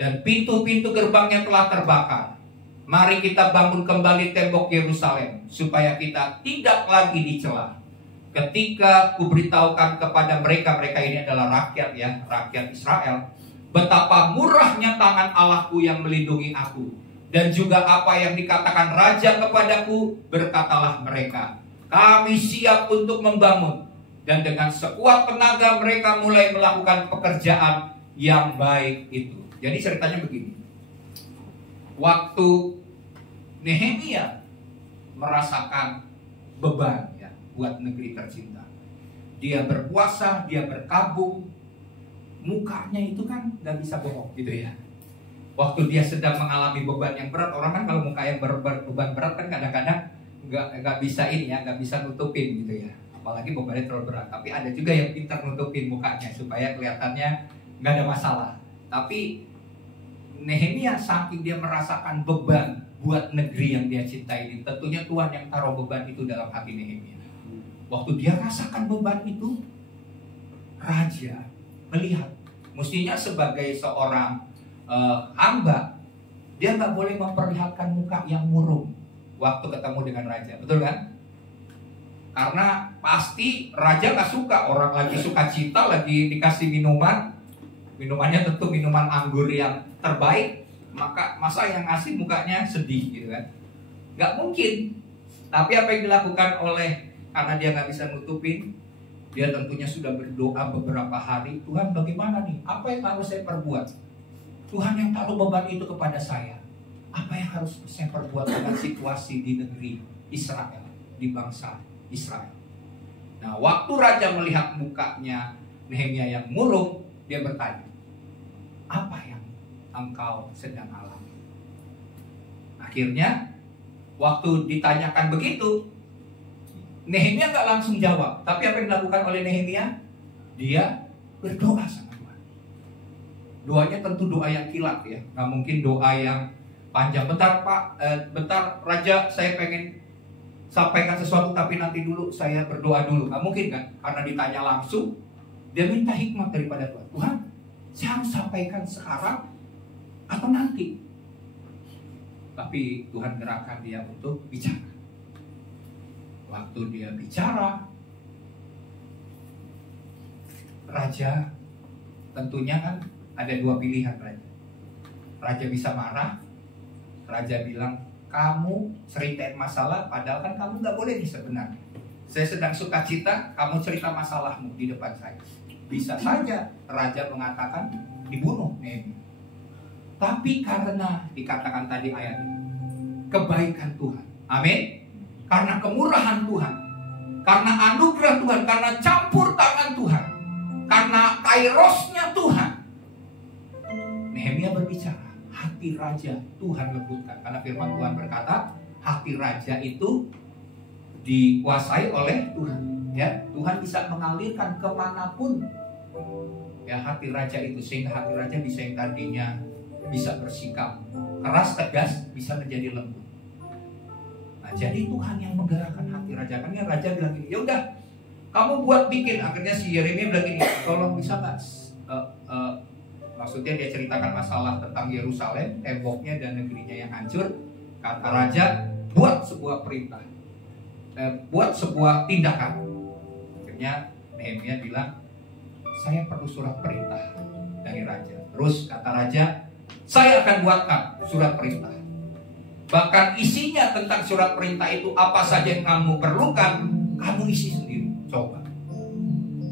dan pintu-pintu gerbangnya telah terbakar. Mari kita bangun kembali tembok Yerusalem supaya kita tidak lagi dicela. Ketika kuberitahukan kepada mereka ini adalah rakyat Israel, betapa murahnya tangan Allahku yang melindungi aku, dan juga apa yang dikatakan raja kepadaku, berkatalah mereka, kami siap untuk membangun. Dan dengan sekuat tenaga mereka mulai melakukan pekerjaan yang baik itu. Jadi ceritanya begini. Waktu Nehemia merasakan beban ya buat negeri tercinta, dia berpuasa, dia berkabung, mukanya itu kan nggak bisa bohong gitu ya. Waktu dia sedang mengalami beban yang berat, orang kan kalau muka yang beban berat kan kadang-kadang nggak bisa nggak bisa nutupin gitu ya. apalagi bebannya terlalu berat. Tapi ada juga yang pintar nutupin mukanya supaya kelihatannya nggak ada masalah. Tapi Nehemia saking dia merasakan beban buat negeri yang dia cintai ini, tentunya Tuhan yang taruh beban itu dalam hati Nehemia. Waktu dia rasakan beban itu, raja melihat, mestinya sebagai seorang hamba, dia nggak boleh memperlihatkan muka yang murung waktu ketemu dengan raja, betul kan? Karena pasti raja nggak suka orang lagi sukacita, lagi dikasih minumannya tentu minuman anggur yang terbaik, masa yang ngasih mukanya sedih gitu kan? Nggak mungkin. Tapi apa yang dilakukan karena dia nggak bisa nutupin, dia tentunya sudah berdoa beberapa hari. Tuhan, bagaimana nih? Apa yang harus saya perbuat? Tuhan yang taruh beban itu kepada saya. Apa yang harus saya perbuat dengan situasi di negeri Israel, di bangsa Israel? Nah, waktu raja melihat mukanya Nehemia yang murung, dia bertanya, apa yang engkau sedang alami? Akhirnya, waktu ditanyakan begitu, Nehemia nggak langsung jawab. Tapi apa yang dilakukan oleh Nehemia? Dia berdoa sama Tuhan. Doanya tentu doa yang kilat ya, nggak mungkin doa yang panjang. Bentar Pak, bentar Raja, saya pengen sampaikan sesuatu tapi nanti dulu saya berdoa dulu. Nggak mungkin kan? Karena ditanya langsung, dia minta hikmat daripada Tuhan. Tuhan, saya harus sampaikan sekarang atau nanti? Tapi Tuhan gerakkan dia untuk bicara. Waktu dia bicara, raja tentunya kan ada dua pilihan raja. Raja bisa marah, raja bilang, kamu ceritain masalah, padahal kan kamu nggak boleh nih sebenarnya. Saya sedang sukacita, kamu cerita masalahmu di depan saya. Bisa saja raja mengatakan dibunuh Nehemia. Tapi karena dikatakan tadi ayat ini, kebaikan Tuhan, amin. Karena kemurahan Tuhan, karena anugerah Tuhan, karena campur tangan Tuhan, karena kairosnya Tuhan, Nehemia berbicara. Hati raja Tuhan lembutkan. Karena firman Tuhan berkata, hati raja itu dikuasai oleh Tuhan. Ya, Tuhan bisa mengalirkan kemanapun ya hati raja itu, sehingga hati raja bisa yang tadinya bisa bersikap keras tegas bisa menjadi lembut. Nah, jadi Tuhan yang menggerakkan hati raja. Karena raja bilang gini, ya udah, kamu buat bikin. Akhirnya si Yeremia bilang gini, tolong bisa nggak? Maksudnya dia ceritakan masalah tentang Yerusalem, temboknya dan negerinya yang hancur. Kata raja, buat sebuah perintah, buat sebuah tindakan. Akhirnya Nehemia bilang, saya perlu surat perintah dari raja. Terus kata raja, saya akan buatkan surat perintah. Bahkan isinya tentang surat perintah itu, apa saja yang kamu perlukan, kamu isi sendiri. Coba.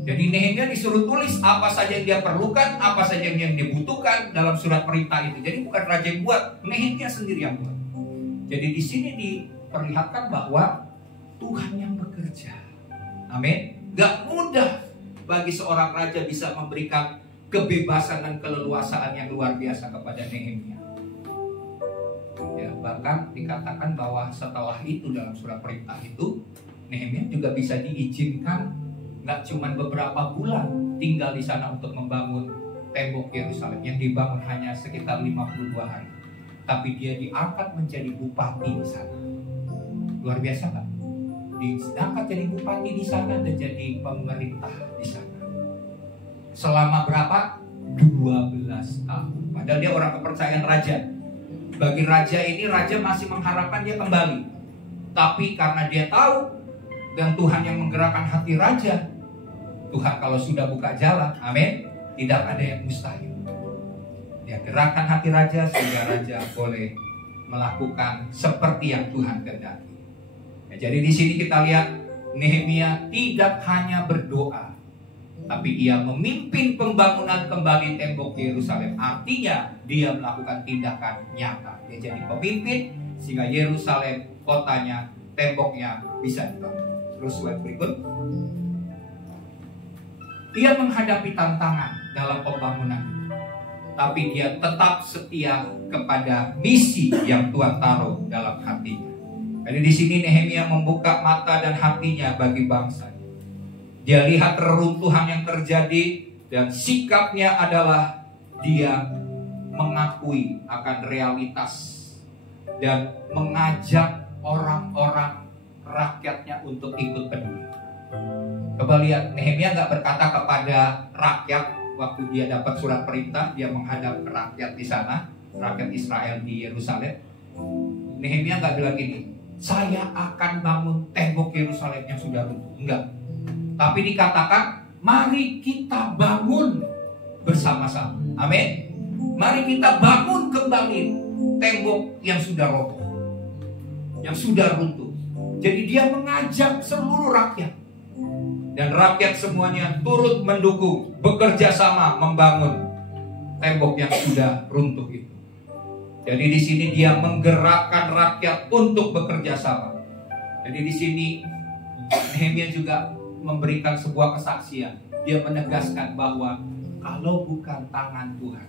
Jadi Nehemia disuruh tulis apa saja yang dia perlukan, apa saja yang dibutuhkan dalam surat perintah itu. Jadi bukan raja yang buat, Nehemia sendiri yang buat. Jadi di sini diperlihatkan bahwa Tuhan yang bekerja. Amin. Gak mudah bagi seorang raja bisa memberikan kebebasan dan keleluasaan yang luar biasa kepada Nehemia. Ya, bahkan dikatakan bahwa setelah itu dalam surat perintah itu, Nehemia juga bisa diizinkan nggak cuma beberapa bulan tinggal di sana untuk membangun tembok Yerusalem yang dibangun hanya sekitar 52 hari, tapi dia diangkat menjadi bupati di sana. Luar biasa kan? Diangkat jadi bupati di sana dan jadi pemerintah di sana. Selama berapa? 12 tahun. Padahal dia orang kepercayaan raja. Bagi raja ini, raja masih mengharapkan dia kembali. Tapi karena dia tahu dan Tuhan yang menggerakkan hati raja, Tuhan kalau sudah buka jalan, amin, tidak ada yang mustahil. Dia gerakkan hati raja sehingga raja boleh melakukan seperti yang Tuhan kehendaki. Ya, jadi di sini kita lihat Nehemia tidak hanya berdoa, tapi ia memimpin pembangunan kembali tembok Yerusalem. Artinya dia melakukan tindakan nyata. Dia jadi pemimpin sehingga Yerusalem, kotanya, temboknya bisa dibangun. Terus slide berikut. Dia menghadapi tantangan dalam pembangunan, tapi dia tetap setia kepada misi yang Tuhan taruh dalam hatinya. Jadi di sini Nehemia membuka mata dan hatinya bagi bangsa. Dia lihat reruntuhan yang terjadi dan sikapnya adalah dia mengakui akan realitas dan mengajak orang-orang rakyatnya untuk ikut peduli. Coba lihat, Nehemia nggak berkata kepada rakyat waktu dia dapat surat perintah, dia menghadap ke rakyat di sana, rakyat Israel di Yerusalem. Nehemia nggak bilang gini, saya akan bangun tembok Yerusalem yang sudah runtuh. Enggak. Tapi dikatakan, mari kita bangun bersama-sama. Amin. Mari kita bangun kembali tembok yang sudah roboh, yang sudah runtuh. Jadi dia mengajak seluruh rakyat, dan rakyat semuanya turut mendukung, bekerja sama membangun tembok yang sudah runtuh itu. Jadi di sini dia menggerakkan rakyat untuk bekerja sama. Jadi di sini Nehemia juga memberikan sebuah kesaksian. Dia menegaskan bahwa kalau bukan tangan Tuhan,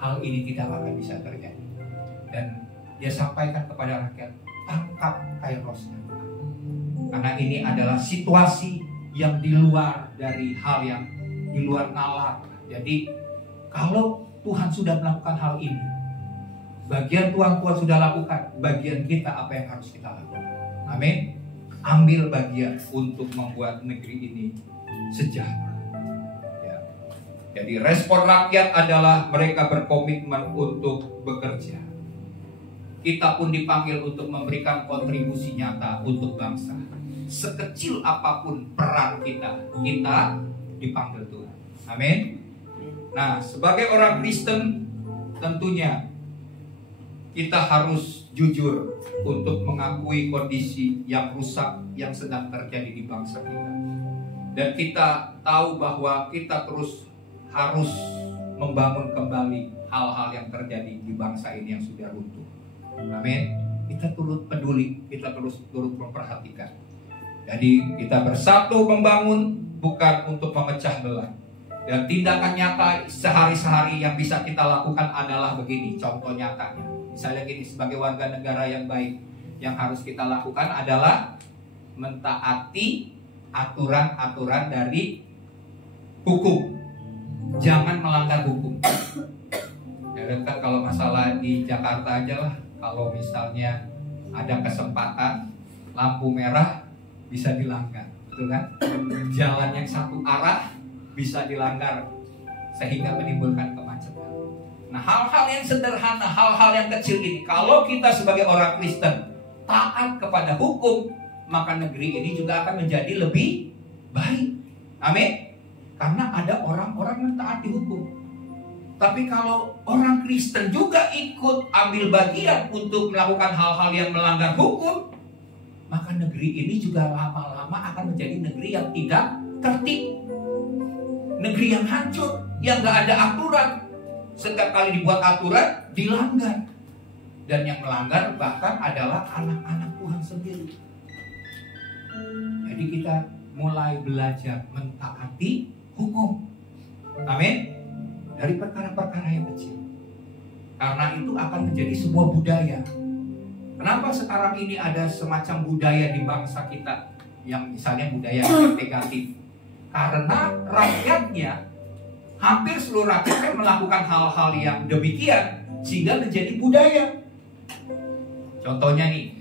hal ini tidak akan bisa terjadi. Dan dia sampaikan kepada rakyat, tangkap kairosnya Tuhan. Karena ini adalah situasi yang di luar dari hal yang di luar nalar. Jadi kalau Tuhan sudah melakukan hal ini, bagian Tuhan sudah lakukan, bagian kita apa yang harus kita lakukan. Amin. Ambil bagian untuk membuat negeri ini sejahtera. Ya. Jadi respon rakyat adalah mereka berkomitmen untuk bekerja. Kita pun dipanggil untuk memberikan kontribusi nyata untuk bangsa. Sekecil apapun peran kita dipanggil Tuhan. Amin. Nah, sebagai orang Kristen tentunya kita harus jujur untuk mengakui kondisi yang rusak yang sedang terjadi di bangsa kita. Dan kita tahu bahwa kita terus harus membangun kembali hal-hal yang terjadi di bangsa ini yang sudah runtuh. Amin. Kita turut peduli, kita terus turut memperhatikan. Jadi kita bersatu membangun, bukan untuk memecah belah. Dan tindakan nyata sehari-hari yang bisa kita lakukan adalah begini, contoh nyatanya. Misalnya gini, sebagai warga negara yang baik, yang harus kita lakukan adalah mentaati aturan-aturan dari hukum. Jangan melanggar hukum. Ya kan, kalau masalah di Jakarta aja lah, kalau misalnya ada kesempatan lampu merah bisa dilanggar, betul kan? Jalan yang satu arah bisa dilanggar sehingga menimbulkan kemacetan. Nah, hal-hal yang sederhana, hal-hal yang kecil ini, kalau kita sebagai orang Kristen taat kepada hukum, maka negeri ini juga akan menjadi lebih baik. Amin. Karena ada orang-orang yang taati hukum. Tapi kalau orang Kristen juga ikut ambil bagian untuk melakukan hal-hal yang melanggar hukum, maka negeri ini juga lama-lama akan menjadi negeri yang tidak tertib. Negeri yang hancur, yang gak ada aturan. Setiap kali dibuat aturan, dilanggar. Dan yang melanggar bahkan adalah anak-anak Tuhan sendiri. Jadi kita mulai belajar mentaati hukum. Amin. Dari perkara-perkara yang kecil. Karena itu akan menjadi sebuah budaya. Kenapa sekarang ini ada semacam budaya di bangsa kita, yang misalnya budaya negatif? Karena rakyatnya, hampir seluruh rakyatnya melakukan hal-hal yang demikian, sehingga menjadi budaya. Contohnya nih,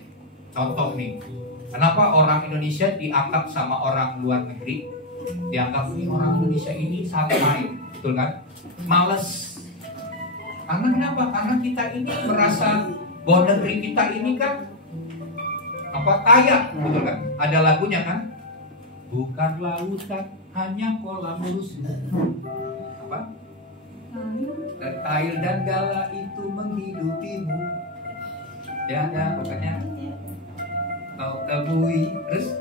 kenapa orang Indonesia dianggap sama orang luar negeri, dianggap ini orang Indonesia ini santai, betul kan? Males. Karena kenapa? Karena kita ini merasa bahwa negeri kita ini kan kaya, betul kan? Ada lagunya kan? Bukan lautan, hanya kolam rusuh. Apa? Dan air dan gala itu menghidupimu. Ya ada, pokoknya kau temui, terus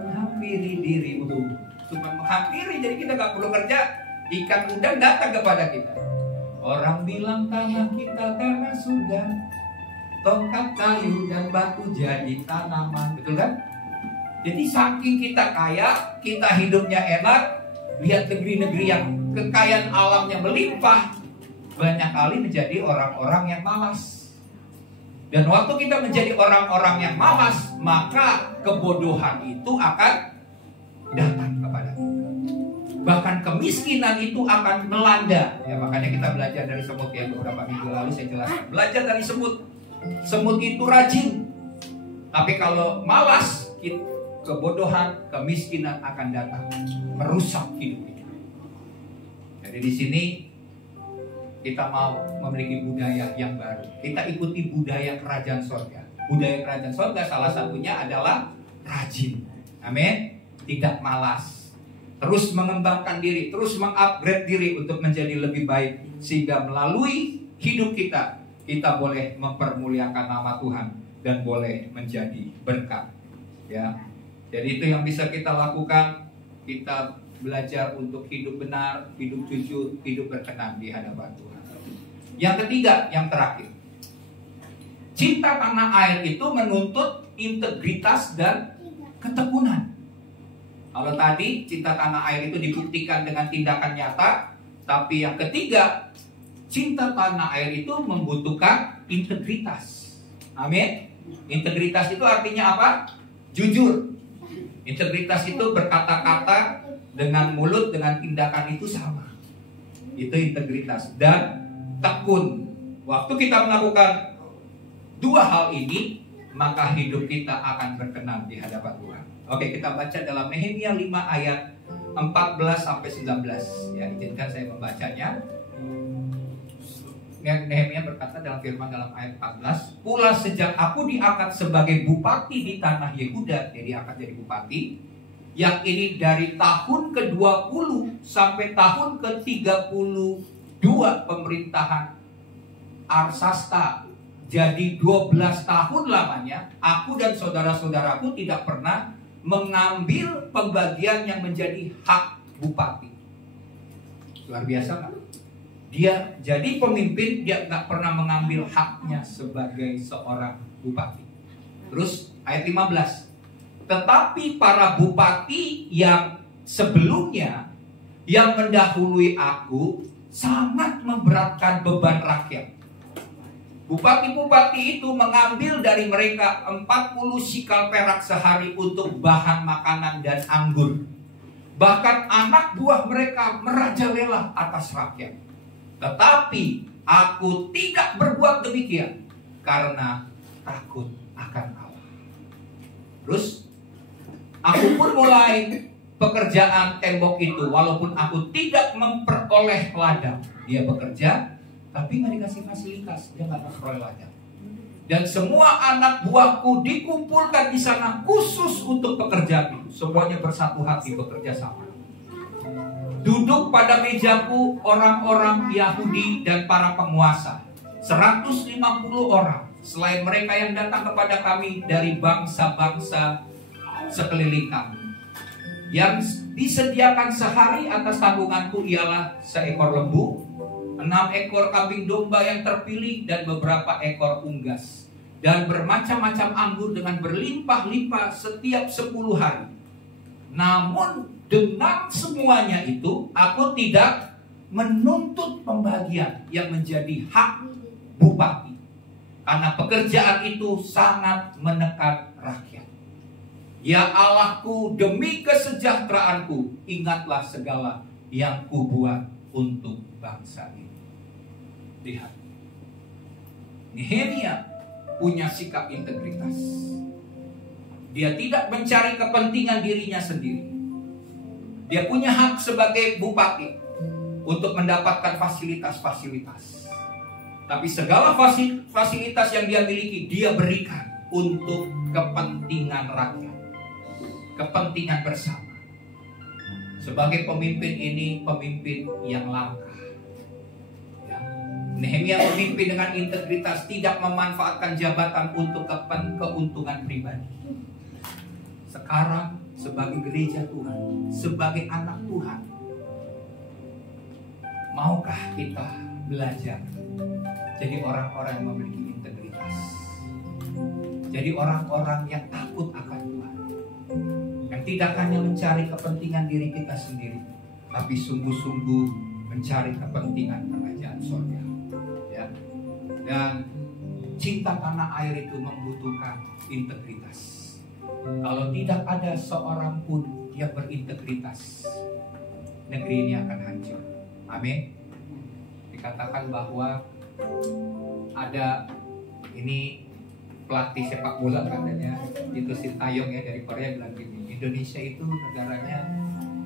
menghampiri dirimu. Cuma menghampiri, jadi kita gak perlu kerja. Ikan udang datang kepada kita. Orang bilang tanah kita karena surga, tongkat kayu dan batu jadi tanaman, betul kan? Jadi saking kita kaya, kita hidupnya enak, lihat negeri-negeri yang kekayaan alamnya melimpah, banyak kali menjadi orang-orang yang malas. Dan waktu kita menjadi orang-orang yang malas, maka kebodohan itu akan datang kepada kita. Bahkan kemiskinan itu akan melanda. Ya, makanya kita belajar dari semut ya, beberapa minggu lalu saya jelaskan. Belajar dari semut. Semut itu rajin. Tapi kalau malas, kebodohan, kemiskinan akan datang, merusak hidup kita. Jadi di sini kita mau memiliki budaya yang baru. Kita ikuti budaya kerajaan sorga. Budaya kerajaan sorga salah satunya adalah rajin. Amin. Tidak malas. Terus mengembangkan diri, terus mengupgrade diri untuk menjadi lebih baik. Sehingga melalui hidup kita, kita boleh mempermuliakan nama Tuhan dan boleh menjadi berkat. Ya. Jadi itu yang bisa kita lakukan. Kita belajar untuk hidup benar, hidup jujur, hidup berkenan di hadapan Tuhan. Yang ketiga, yang terakhir. Cinta tanah air itu menuntut integritas dan ketekunan. Kalau tadi cinta tanah air itu dibuktikan dengan tindakan nyata, tapi yang ketiga, cinta tanah air itu membutuhkan integritas. Amin. Integritas itu artinya apa? Jujur. Integritas itu berkata-kata dengan mulut, dengan tindakan itu sama. Itu integritas. Dan tekun. Waktu kita melakukan dua hal ini, maka hidup kita akan berkenan di hadapan Tuhan. Oke, kita baca dalam Nehemia 5 ayat 14-19. Ya, izinkan saya membacanya. Nehemia berkata dalam firman dalam ayat 14, "Pula sejak aku diangkat sebagai bupati di tanah Yehuda," jadi akan jadi bupati, yang ini dari tahun ke-20 sampai tahun ke-32 pemerintahan Arsasta. Jadi 12 tahun lamanya, aku dan saudara-saudaraku tidak pernah mengambil pembagian yang menjadi hak bupati. Luar biasa nggak? Dia jadi pemimpin, dia nggak pernah mengambil haknya sebagai seorang bupati. Terus ayat 15. Tetapi para bupati yang sebelumnya, yang mendahului aku, sangat memberatkan beban rakyat. Bupati-bupati itu mengambil dari mereka 40 sikal perak sehari untuk bahan makanan dan anggur. Bahkan anak buah mereka merajalela atas rakyat. Tetapi aku tidak berbuat demikian karena takut akan Allah. Terus aku pun mulai pekerjaan tembok itu, walaupun aku tidak memperoleh ladang. Dia bekerja, tapi nggak dikasih fasilitas, dia nggak memperoleh ladang. Dan semua anak buahku dikumpulkan di sana khusus untuk pekerjaan itu. Semuanya bersatu hati bekerja sama. Duduk pada mejaku orang-orang Yahudi dan para penguasa, 150 orang. Selain mereka yang datang kepada kami dari bangsa-bangsa sekeliling kami. Yang disediakan sehari atas tanggunganku ialah seekor lembu, 6 ekor kambing domba yang terpilih, dan beberapa ekor unggas. Dan bermacam-macam anggur dengan berlimpah-limpah setiap 10 hari. Namun dengan semuanya itu, aku tidak menuntut pembagian yang menjadi hak bupati. Karena pekerjaan itu sangat menekan rakyat. Ya Allahku, demi kesejahteraanku, ingatlah segala yang kubuat untuk bangsa ini. Lihat, Nehemia punya sikap integritas. Dia tidak mencari kepentingan dirinya sendiri. Dia punya hak sebagai bupati untuk mendapatkan fasilitas-fasilitas. Tapi segala fasilitas yang dia miliki, dia berikan untuk kepentingan rakyat, kepentingan bersama. Sebagai pemimpin ini, pemimpin yang langka. Ya. Nehemia memimpin dengan integritas, tidak memanfaatkan jabatan untuk keuntungan pribadi. Sekarang sebagai gereja Tuhan, sebagai anak Tuhan, maukah kita belajar jadi orang-orang yang memiliki integritas, jadi orang-orang yang takut akan Tuhan, yang tidak hanya mencari kepentingan diri kita sendiri, tapi sungguh-sungguh mencari kepentingan kerajaan surga. Ya. Dan cinta tanah air itu membutuhkan integritas. Kalau tidak ada seorang pun yang berintegritas, negeri ini akan hancur. Amin. Dikatakan bahwa ada ini pelatih sepak bola katanya, itu Sintayong ya dari Korea, bilang gini, Indonesia itu negaranya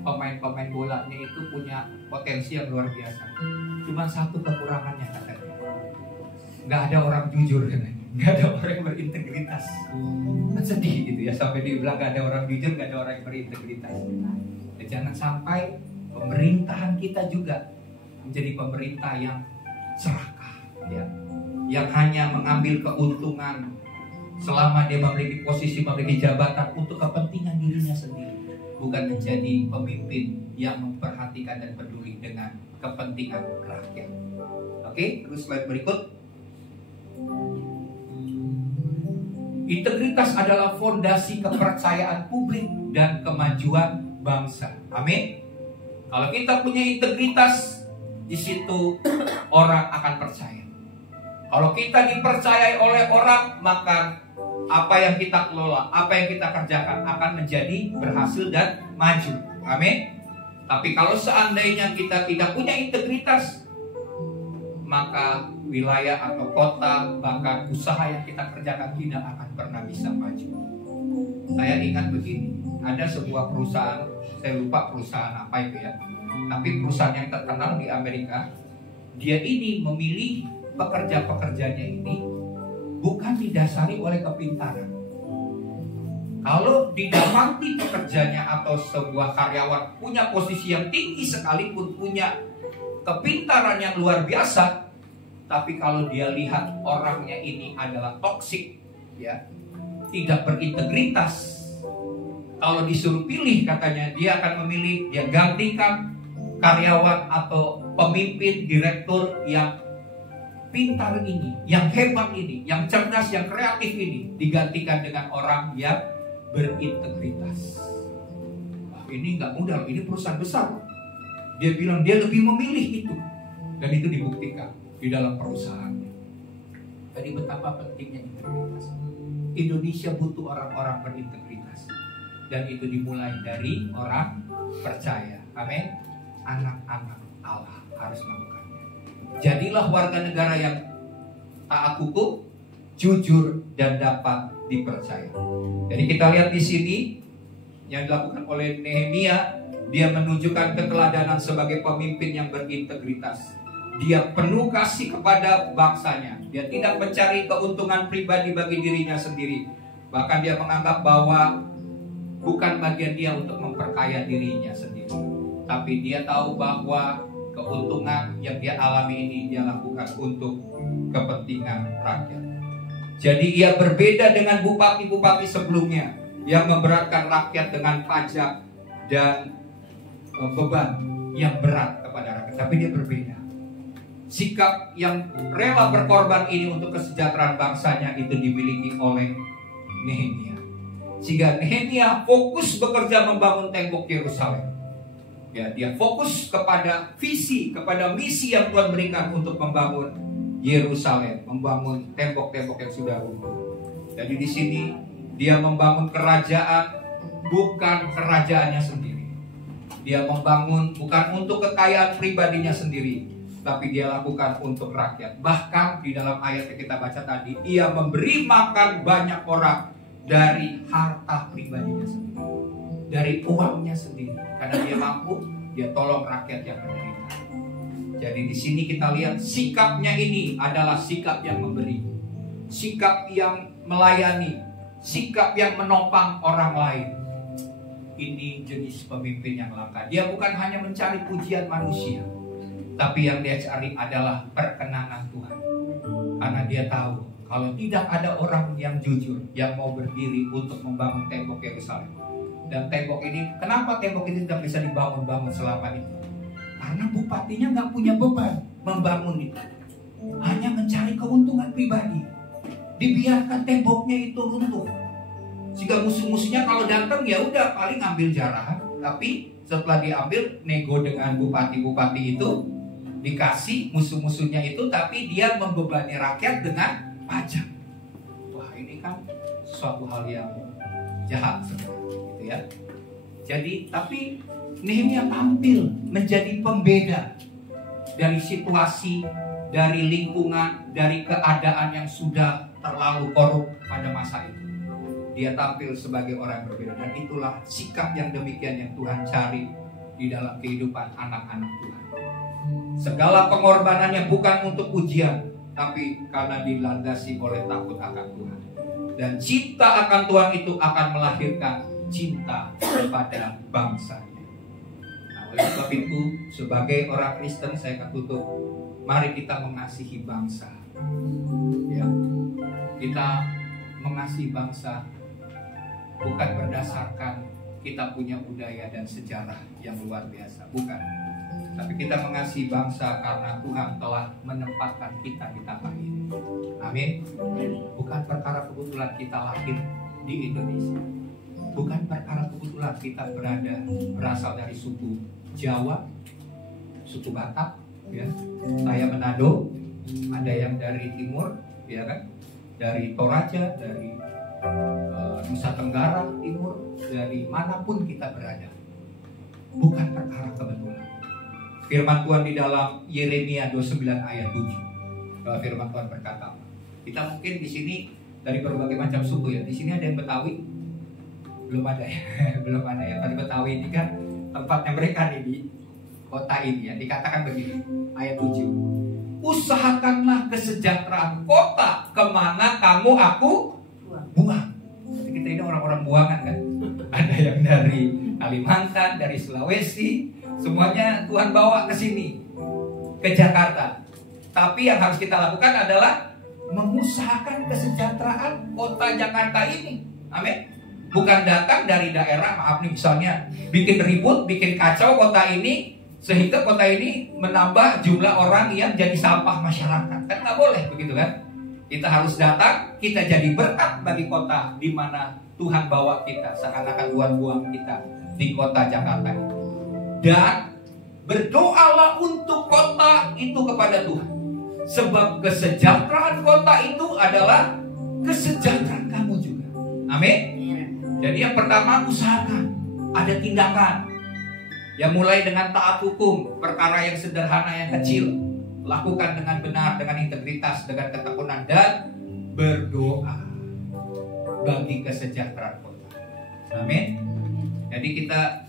pemain-pemain bolanya itu punya potensi yang luar biasa. Cuma satu kekurangannya katanya, nggak ada orang jujur katanya, nggak ada orang yang berintegritas. Kan sedih gitu ya, sampai dibilang nggak ada orang jujur, nggak ada orang yang berintegritas. Dan jangan sampai pemerintahan kita juga menjadi pemerintah yang serakah, ya, yang hanya mengambil keuntungan selama dia memiliki posisi, memiliki jabatan untuk kepentingan dirinya sendiri, bukan menjadi pemimpin yang memperhatikan dan peduli dengan kepentingan rakyat. Oke, terus slide berikut. Integritas adalah fondasi kepercayaan publik dan kemajuan bangsa. Amin. Kalau kita punya integritas, di situ orang akan percaya. Kalau kita dipercayai oleh orang, maka apa yang kita kelola, apa yang kita kerjakan akan menjadi berhasil dan maju. Amin. Tapi kalau seandainya kita tidak punya integritas, maka wilayah atau kota, bahkan usaha yang kita kerjakan tidak akan pernah bisa maju. Saya ingat begini, ada sebuah perusahaan, saya lupa perusahaan apa itu ya, tapi perusahaan yang terkenal di Amerika, dia ini memilih pekerja-pekerjanya ini bukan didasari oleh kepintaran. Kalau didapati pekerjanya atau sebuah karyawan punya posisi yang tinggi sekalipun, punya kepintaran yang luar biasa, tapi kalau dia lihat orangnya ini adalah toksik, ya, tidak berintegritas, kalau disuruh pilih katanya dia akan memilih, dia gantikan karyawan atau pemimpin, direktur yang pintar ini, yang hebat ini, yang cerdas, yang kreatif ini, digantikan dengan orang yang berintegritas. Ini nggak mudah, ini perusahaan besar. Dia bilang dia lebih memilih itu, dan itu dibuktikan di dalam perusahaannya. Jadi betapa pentingnya integritas. Indonesia butuh orang-orang berintegritas, dan itu dimulai dari orang percaya. Amin. Anak-anak Allah harus melakukannya. Jadilah warga negara yang taat hukum, jujur, dan dapat dipercaya. Jadi kita lihat di sini yang dilakukan oleh Nehemia, dia menunjukkan keteladanan sebagai pemimpin yang berintegritas. Dia penuh kasih kepada bangsanya. Dia tidak mencari keuntungan pribadi bagi dirinya sendiri. Bahkan dia menganggap bahwa bukan bagian dia untuk memperkaya dirinya sendiri, tapi dia tahu bahwa keuntungan yang dia alami ini dia lakukan untuk kepentingan rakyat. Jadi ia berbeda dengan bupati-bupati sebelumnya yang memberatkan rakyat dengan pajak dan beban yang berat kepada rakyat. Tapi dia berbeda. Sikap yang rela berkorban ini untuk kesejahteraan bangsanya itu dimiliki oleh Nehemia. Sehingga Nehemia fokus bekerja membangun tembok Yerusalem. Ya, dia fokus kepada visi, kepada misi yang Tuhan berikan untuk membangun Yerusalem, membangun tembok-tembok yang sudah runtuh. Jadi di sini dia membangun kerajaan, bukan kerajaannya sendiri. Dia membangun bukan untuk kekayaan pribadinya sendiri, tapi dia lakukan untuk rakyat. Bahkan di dalam ayat yang kita baca tadi, ia memberi makan banyak orang dari harta pribadinya sendiri, dari uangnya sendiri, karena dia mampu, dia tolong rakyat yang menderita. Jadi di sini kita lihat sikapnya ini adalah sikap yang memberi, sikap yang melayani, sikap yang menopang orang lain. Ini jenis pemimpin yang langka. Dia bukan hanya mencari pujian manusia, tapi yang dia cari adalah perkenanan Tuhan. Karena dia tahu kalau tidak ada orang yang jujur yang mau berdiri untuk membangun tembok Yerusalem. Dan tembok ini, kenapa tembok ini tidak bisa dibangun selama ini? Karena bupatinya nggak punya beban membangun itu, hanya mencari keuntungan pribadi. Dibiarkan temboknya itu runtuh, sehingga musuh-musuhnya kalau datang ya udah paling ambil jarahan. Tapi setelah diambil, nego dengan bupati-bupati itu, dikasih musuh-musuhnya itu, tapi dia membebani rakyat dengan pajak. Wah, ini kan suatu hal yang jahat sebenarnya, gitu ya. Jadi, tapi Nehemia tampil menjadi pembeda dari situasi, dari lingkungan, dari keadaan yang sudah terlalu korup pada masa itu. Dia tampil sebagai orang yang berbeda, dan itulah sikap yang demikian yang Tuhan cari di dalam kehidupan anak-anak Tuhan. Segala pengorbanannya bukan untuk ujian, tapi karena dilandasi oleh takut akan Tuhan. Dan cinta akan Tuhan itu akan melahirkan cinta kepada bangsanya. Nah, oleh sebab itu, sebagai orang Kristen, saya akan tutup. Mari kita mengasihi bangsa. Ya, kita mengasihi bangsa bukan berdasarkan kita punya budaya dan sejarah yang luar biasa, bukan. Tapi kita mengasihi bangsa karena Tuhan telah menempatkan kita di tanah ini. Amin. Bukan perkara kebetulan kita lahir di Indonesia. Bukan perkara kebetulan kita berasal dari suku Jawa, suku Batak, ya. Saya Manado, ada yang dari timur, ya kan? Dari Toraja, dari Nusa Tenggara Timur, dari manapun kita berada. Bukan perkara kebetulan. Firman Tuhan di dalam Yeremia 29 ayat 7. Firman Tuhan berkata, kita mungkin di sini dari berbagai macam suku ya. Di sini ada yang Betawi? Belum ada ya. Belum ada ya. Tadi Betawi ini kan tempatnya mereka nih di kota ini ya. Dikatakan begini, ayat 7. Usahakanlah kesejahteraan kota kemana kamu aku buang. Kita ini orang-orang buangan kan. Ada yang dari Kalimantan, dari Sulawesi, semuanya Tuhan bawa ke sini, ke Jakarta. Tapi yang harus kita lakukan adalah mengusahakan kesejahteraan kota Jakarta ini. Amin. Bukan datang dari daerah, maaf nih, misalnya bikin ribut, bikin kacau kota ini, sehingga kota ini menambah jumlah orang yang jadi sampah masyarakat. Kan nggak boleh begitu kan. Kita harus datang, kita jadi berkat bagi kota di mana Tuhan bawa kita, seakan-akan Tuhan buang kita di kota Jakarta itu. Dan berdoalah untuk kota itu kepada Tuhan. Sebab kesejahteraan kota itu adalah kesejahteraan kamu juga. Amin. Jadi yang pertama, usahakan, ada tindakan. Yang mulai dengan taat hukum, perkara yang sederhana, yang kecil. Lakukan dengan benar, dengan integritas, dengan ketekunan, dan berdoa bagi kesejahteraan kota. Amin. Jadi kita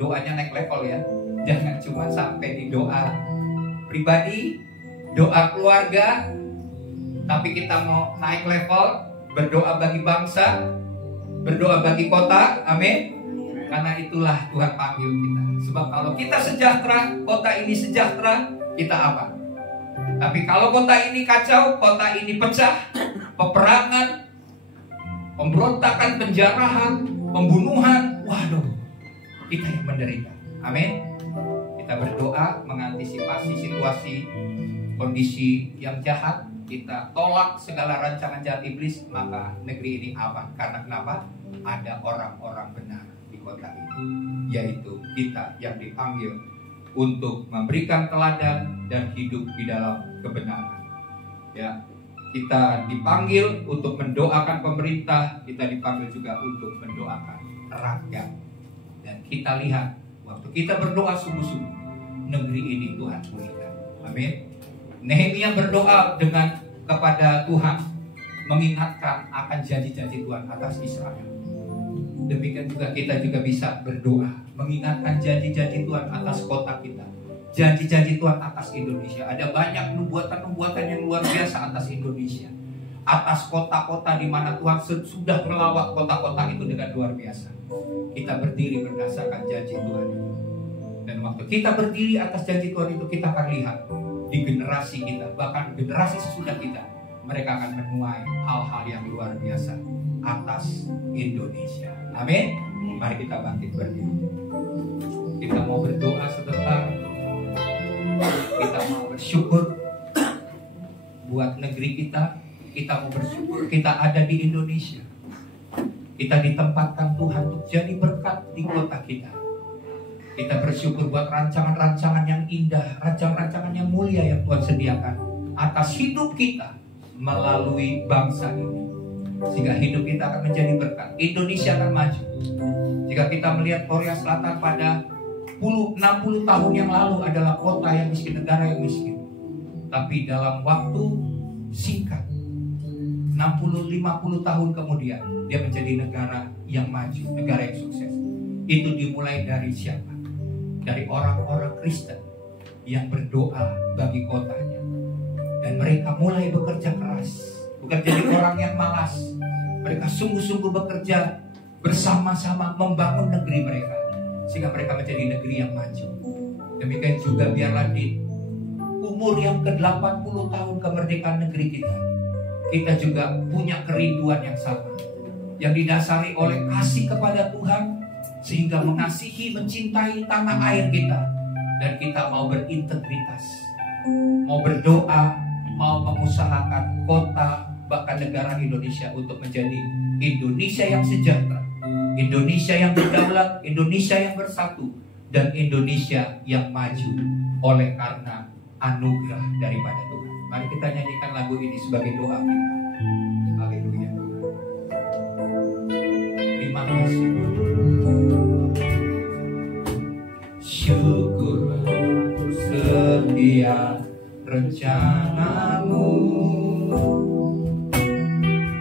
doanya naik level ya. Jangan cuma sampai di doa pribadi, doa keluarga, tapi kita mau naik level, berdoa bagi bangsa, berdoa bagi kota. Amin. Karena itulah Tuhan panggil kita. Sebab kalau kita sejahtera, kota ini sejahtera, kita apa? Tapi kalau kota ini kacau, kota ini pecah, peperangan, pemberontakan, penjarahan, pembunuhan, waduh, kita yang menderita. Amin. Kita berdoa mengantisipasi situasi, kondisi yang jahat. Kita tolak segala rancangan jahat iblis, maka negeri ini aman. Karena kenapa? Ada orang-orang benar di kota ini, yaitu kita yang dipanggil untuk memberikan teladan dan hidup di dalam kebenaran. Ya, kita dipanggil untuk mendoakan pemerintah, kita dipanggil juga untuk mendoakan rakyat. Dan kita lihat, waktu kita berdoa sungguh-sungguh, negeri ini Tuhan pulihkan. Amin. Nehemia berdoa dengan kepada Tuhan, mengingatkan akan janji-janji Tuhan atas Israel. Demikian juga kita juga bisa berdoa, mengingatkan janji-janji Tuhan atas kota kita, janji-janji Tuhan atas Indonesia. Ada banyak nubuatan-nubuatan yang luar biasa atas Indonesia, atas kota-kota di mana Tuhan sudah melawat kota-kota itu dengan luar biasa. Kita berdiri berdasarkan janji Tuhan itu. Dan waktu kita berdiri atas janji Tuhan itu, kita akan lihat di generasi kita, bahkan generasi sesudah kita, mereka akan menuai hal-hal yang luar biasa atas Indonesia. Amin. Mari kita bangkit berdiri. Kita mau berdoa sebentar. Kita mau bersyukur buat negeri kita. Kita mau bersyukur kita ada di Indonesia. Kita ditempatkan Tuhan untuk jadi berkat di kota kita. Kita bersyukur buat rancangan-rancangan yang indah, rancangan-rancangan yang mulia yang Tuhan sediakan atas hidup kita melalui bangsa ini. sehingga hidup kita akan menjadi berkat. Indonesia akan maju. Jika kita melihat Korea Selatan pada 60 tahun yang lalu adalah kota yang miskin, negara yang miskin. Tapi dalam waktu singkat, 60-50 tahun kemudian, dia menjadi negara yang maju, negara yang sukses. Itu dimulai dari siapa? Dari orang-orang Kristen yang berdoa bagi kotanya. Dan mereka mulai bekerja keras, bukan jadi orang yang malas. Mereka sungguh-sungguh bekerja bersama-sama membangun negeri mereka, sehingga mereka menjadi negeri yang maju. Demikian juga biarlah di umur yang ke-80 tahun kemerdekaan negeri kita juga punya kerinduan yang sama, yang didasari oleh kasih kepada Tuhan, sehingga mengasihi, mencintai tanah air kita. Dan kita mau berintegritas, mau berdoa, mau mengusahakan kota, bahkan negara Indonesia untuk menjadi Indonesia yang sejahtera, Indonesia yang berdaulat, Indonesia yang bersatu, dan Indonesia yang maju oleh karena anugerah daripada Tuhan. Mari kita nyanyikan lagu ini sebagai doa kita. Haleluya. Terima kasih. Syukur setia rencanamu,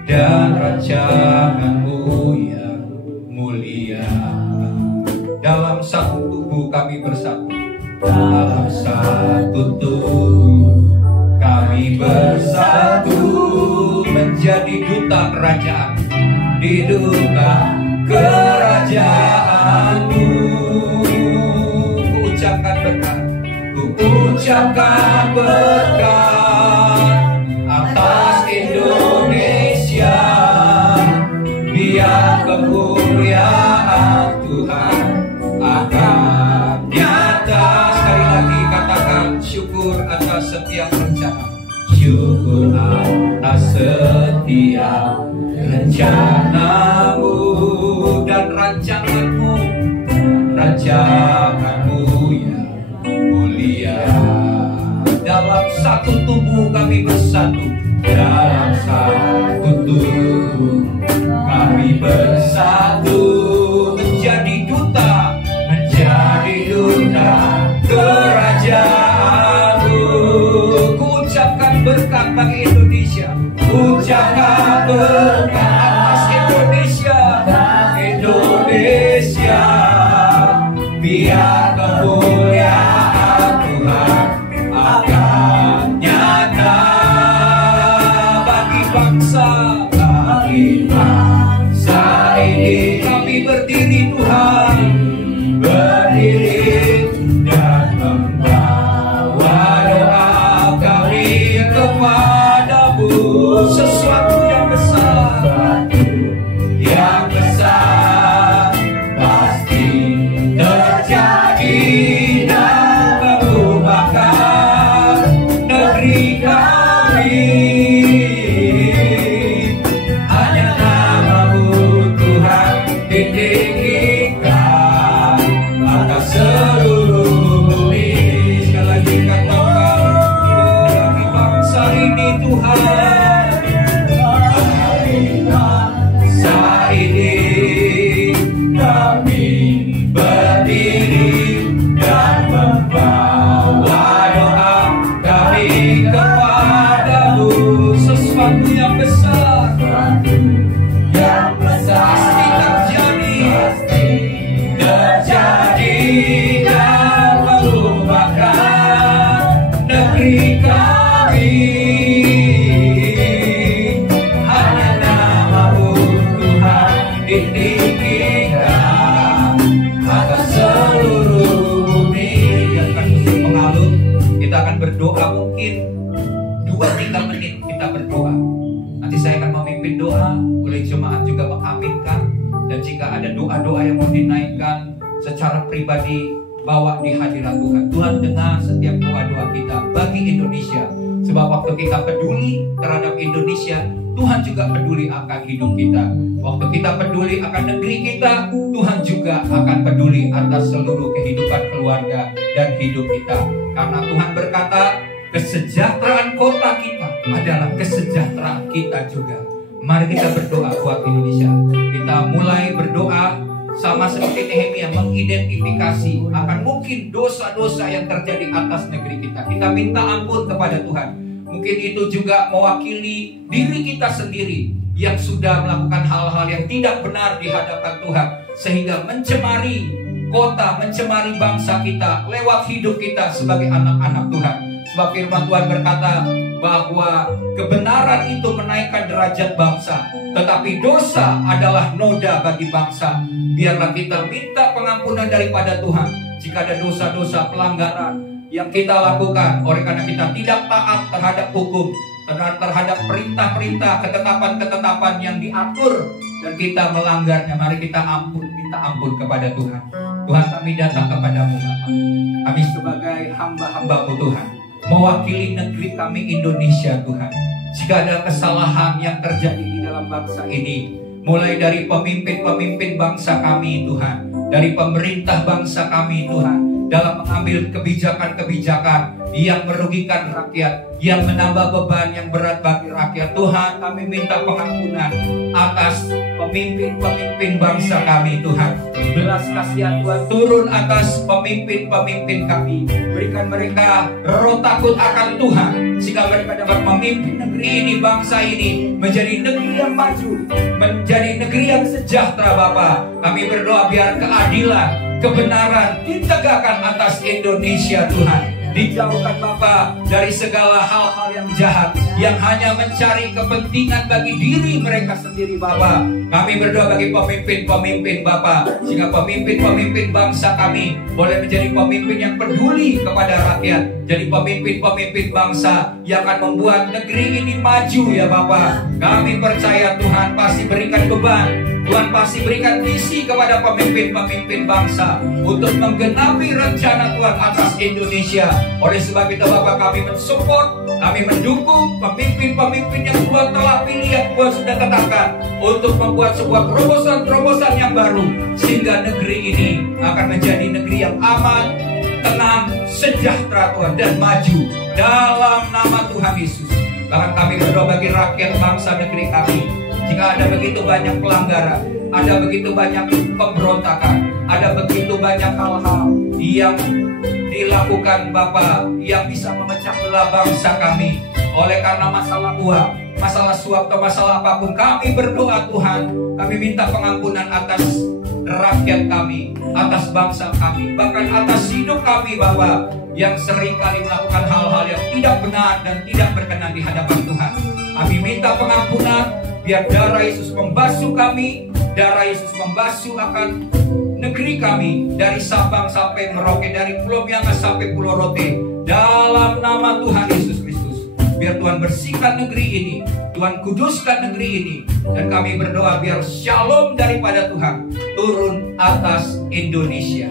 dan rancanganmu yang mulia. Dalam satu tubuh kami bersatu, dalam satu tubuh kami bersatu, menjadi duta kerajaan, di duta kerajaanmu. Ku ucapkan berkat, ku ucapkan berkat atas Indonesia. Biar kemuliaan Tuhan akan nyata. Sekali lagi katakan syukur atas setiap rencana. Syukur atas setiap rencanamu dan rancanganmu, rancanganmu yang mulia. Dalam satu tubuh kami bersatu, dalam satu tubuh kami bersatu, menjadi duta kerajaanmu. Ku ucapkan berkat bagi Indonesia, ucapkan berkat atas Indonesia, Indonesia. Biar kemuliaan Tuhan akan nyata bagi bangsa ini. Kami berdiri Tuhan, berdiri dan membawa doa kami kepadamu. Sesuatu yang besar, yang besar pasti terjadi dan mengubahkan negeri kami. Hanya namamu Tuhan ditinggikan atas seluruh bumi. Sekali lagi katakan bagi bangsa ini Tuhan, bagi bangsa ini kami berdiri dan membawa doa kami kepadamu. Sesuatu yang besar, yang besar pasti terjadi dan mengubahkan negeri kami. Hanya namamu Tuhan ditinggikan atas seluruh bumi. Biarkan musim mengalut, kita akan berdoa mungkin 2-3 menit kita berdoa. Nanti saya akan memimpin doa, boleh jemaat juga mengaminkan. Dan jika ada doa-doa yang mau dinaikkan secara pribadi, bawa di hadirat Tuhan. Tuhan dengar setiap doa-doa kita bagi Indonesia. Sebab waktu kita peduli terhadap Indonesia, Tuhan juga peduli akan hidup kita. Waktu kita peduli akan negeri kita, Tuhan juga akan peduli atas seluruh kehidupan keluarga dan hidup kita. Karena Tuhan berkata, kesejahteraan kota kita adalah kesejahteraan kita juga. Mari kita berdoa buat Indonesia. Kita mulai berdoa sama seperti Nehemia, mengidentifikasi akan mungkin dosa-dosa yang terjadi atas negeri kita. Kita minta ampun kepada Tuhan. Mungkin itu juga mewakili diri kita sendiri yang sudah melakukan hal-hal yang tidak benar di hadapan Tuhan, sehingga mencemari kota, mencemari bangsa kita lewat hidup kita sebagai anak-anak Tuhan. Sebab firman Tuhan berkata bahwa kebenaran itu menaikkan derajat bangsa, tetapi dosa adalah noda bagi bangsa. Biarlah kita minta pengampunan daripada Tuhan jika ada dosa-dosa pelanggaran yang kita lakukan oleh karena kita tidak taat terhadap hukum, terhadap perintah-perintah, ketetapan-ketetapan yang diatur, dan kita melanggarnya. Mari kita minta ampun kepada Tuhan. Tuhan, kami datang kepadamu Bapa. Kami sebagai hamba-hamba-Mu Tuhan, mewakili negeri kami Indonesia Tuhan. Jika ada kesalahan yang terjadi di dalam bangsa ini, mulai dari pemimpin-pemimpin bangsa kami Tuhan, dari pemerintah bangsa kami Tuhan, dalam mengambil kebijakan-kebijakan yang merugikan rakyat, yang menambah beban yang berat bagi rakyat. Tuhan, kami minta pengampunan atas pemimpin-pemimpin bangsa kami Tuhan. Belas kasihan Tuhan turun atas pemimpin-pemimpin kami. Berikan mereka roh takut akan Tuhan, sehingga mereka dapat memimpin negeri ini, bangsa ini menjadi negeri yang maju, menjadi negeri yang sejahtera Bapa. Kami berdoa biar keadilan, kebenaran ditegakkan atas Indonesia Tuhan. Dijauhkan Bapa dari segala hal-hal yang jahat, yang hanya mencari kepentingan bagi diri mereka sendiri Bapa. Kami berdoa bagi pemimpin-pemimpin Bapa, sehingga pemimpin-pemimpin bangsa kami boleh menjadi pemimpin yang peduli kepada rakyat, jadi pemimpin-pemimpin bangsa yang akan membuat negeri ini maju ya Bapa. Kami percaya Tuhan pasti berikan beban, Tuhan pasti berikan visi kepada pemimpin-pemimpin bangsa untuk menggenapi rencana Tuhan atas Indonesia. Oleh sebab itu Bapak, kami mensupport, kami mendukung pemimpin-pemimpin yang Tuhan telah pilih, yang Tuhan sudah tetapkan untuk membuat sebuah terobosan-terobosan yang baru, sehingga negeri ini akan menjadi negeri yang aman, tenang, sejahtera Tuhan, dan maju dalam nama Tuhan Yesus. Bahkan kami berdoa bagi rakyat bangsa negeri kami. Jika ada begitu banyak pelanggaran, ada begitu banyak pemberontakan, ada begitu banyak hal-hal yang dilakukan Bapak yang bisa memecah belah bangsa kami oleh karena masalah uang, masalah suap, atau masalah apapun, kami berdoa Tuhan, kami minta pengampunan atas rakyat kami, atas bangsa kami, bahkan atas hidup kami Bapak, yang seringkali melakukan hal-hal yang tidak benar dan tidak berkenan di hadapan Tuhan. Kami minta pengampunan, biar darah Yesus membasuh kami, darah Yesus membasuh akan negeri kami, dari Sabang sampai Merauke, dari Pulau Miangas sampai Pulau Rote, dalam nama Tuhan Yesus Kristus. Biar Tuhan bersihkan negeri ini, Tuhan kuduskan negeri ini, dan kami berdoa biar shalom daripada Tuhan turun atas Indonesia.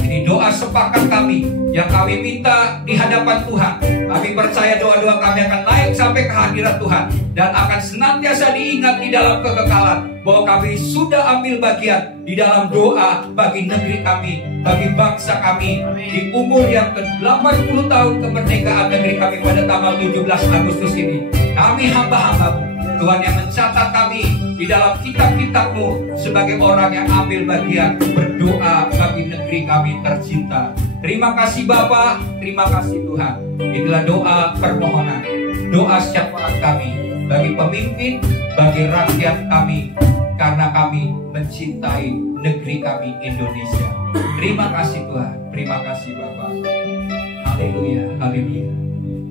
Ini doa sepakat kami yang kami minta di hadapan Tuhan. Kami percaya doa-doa kami akan naik sampai ke hadirat Tuhan, dan akan senantiasa diingat di dalam kekekalan bahwa kami sudah ambil bagian di dalam doa bagi negeri kami, bagi bangsa kami. Di umur yang ke-80 tahun kemerdekaan negeri kami pada tanggal 17 Agustus ini, kami hamba-hamba-Mu Tuhan, yang mencatat kami di dalam kitab-kitab-Mu sebagai orang yang ambil bagian berdoa bagi negeri kami tercinta. Terima kasih Bapa, terima kasih Tuhan. Inilah doa permohonan, doa syafaat kami bagi pemimpin, bagi rakyat kami, karena kami mencintai negeri kami Indonesia. Terima kasih Tuhan, terima kasih Bapa. Haleluya, haleluya.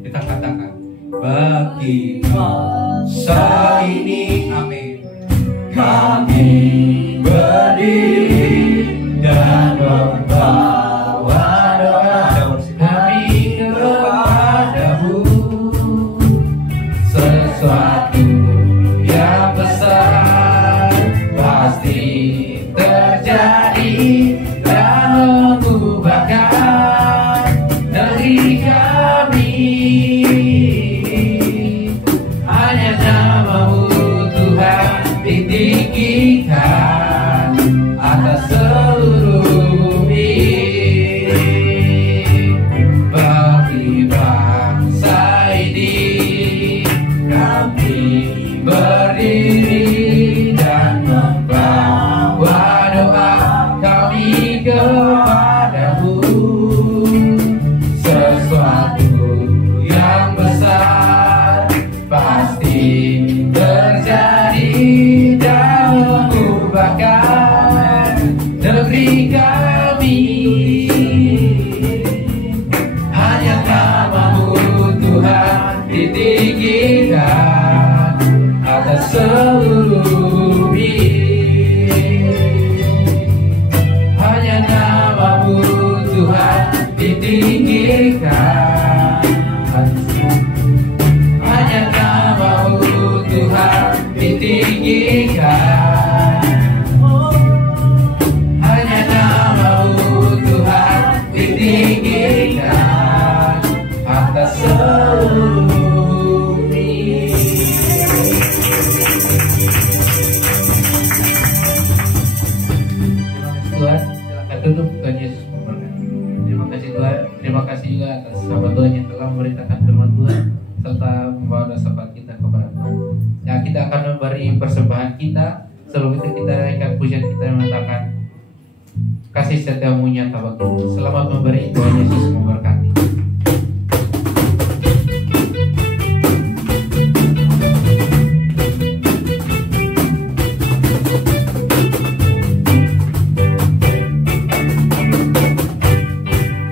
Kita katakan, bagi bangsa ini, amin, kami berdiri dan membawa doa kami kepadamu. Sesuatu yang besar pasti terjadi dan mengubahkan negeri kami. Hanya nama-Mu Tuhan ditinggikan. berdiri dan membawa doa kami kepadamu. Sesuatu yang besar pasti terjadi dan mengubahkan negeri kami. Hanya namamu Tuhan ditinggikan atas seluruh bumi. Hanya namamu Tuhan ditinggikan. Hanya namamu Tuhan ditinggikan. Hanya namamu Tuhan ditinggikan atas seluruh bumi. Terima kasih Tuhan, silakan duduk. Tuhan Yesus memberkati. Terima kasih Tuhan, terima kasih juga atas sahabat Tuhan yang telah memberitakan firman Tuhan serta membawa dosa kita kepada Tuhan. Ya, kita akan memberi persembahan kita. Sebelum itu kita naikkan pujian kita yang mengatakan kasih setiamu nyata bagimu. Selamat memberi, Tuhan Yesus memberkati.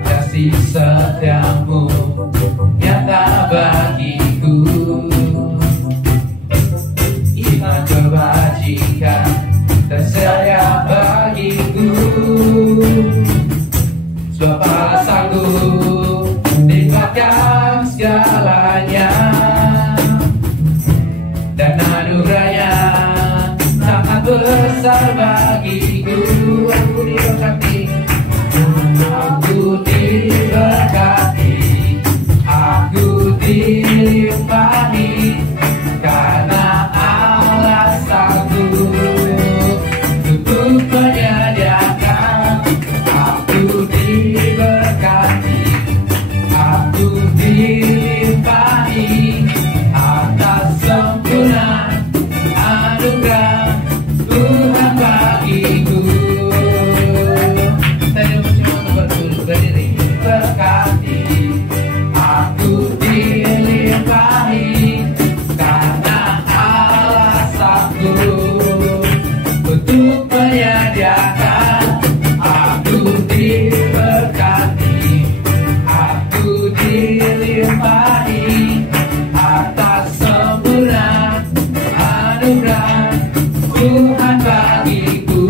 Kasih setiamu nyata bagiku, iman kebajikan tersedia bagiku. Sebab Allah sanggup limpahkan segalanya, dan anugerahnya sangat besar bagiku. Aku diberkati, aku diberkati, aku dilimpahi, karena Allah sanggup untuk menyediakan. Aku diberkati, aku dilimpahi atas sempurna anugerah Tuhan bagiku. Saya bersama berdiri, berkati, aku dilimpahi, karena Allah sanggup untuk menyediakan. Aku diberkati, aku dilimpahi atas sempurna anugerah Tuhan bagiku.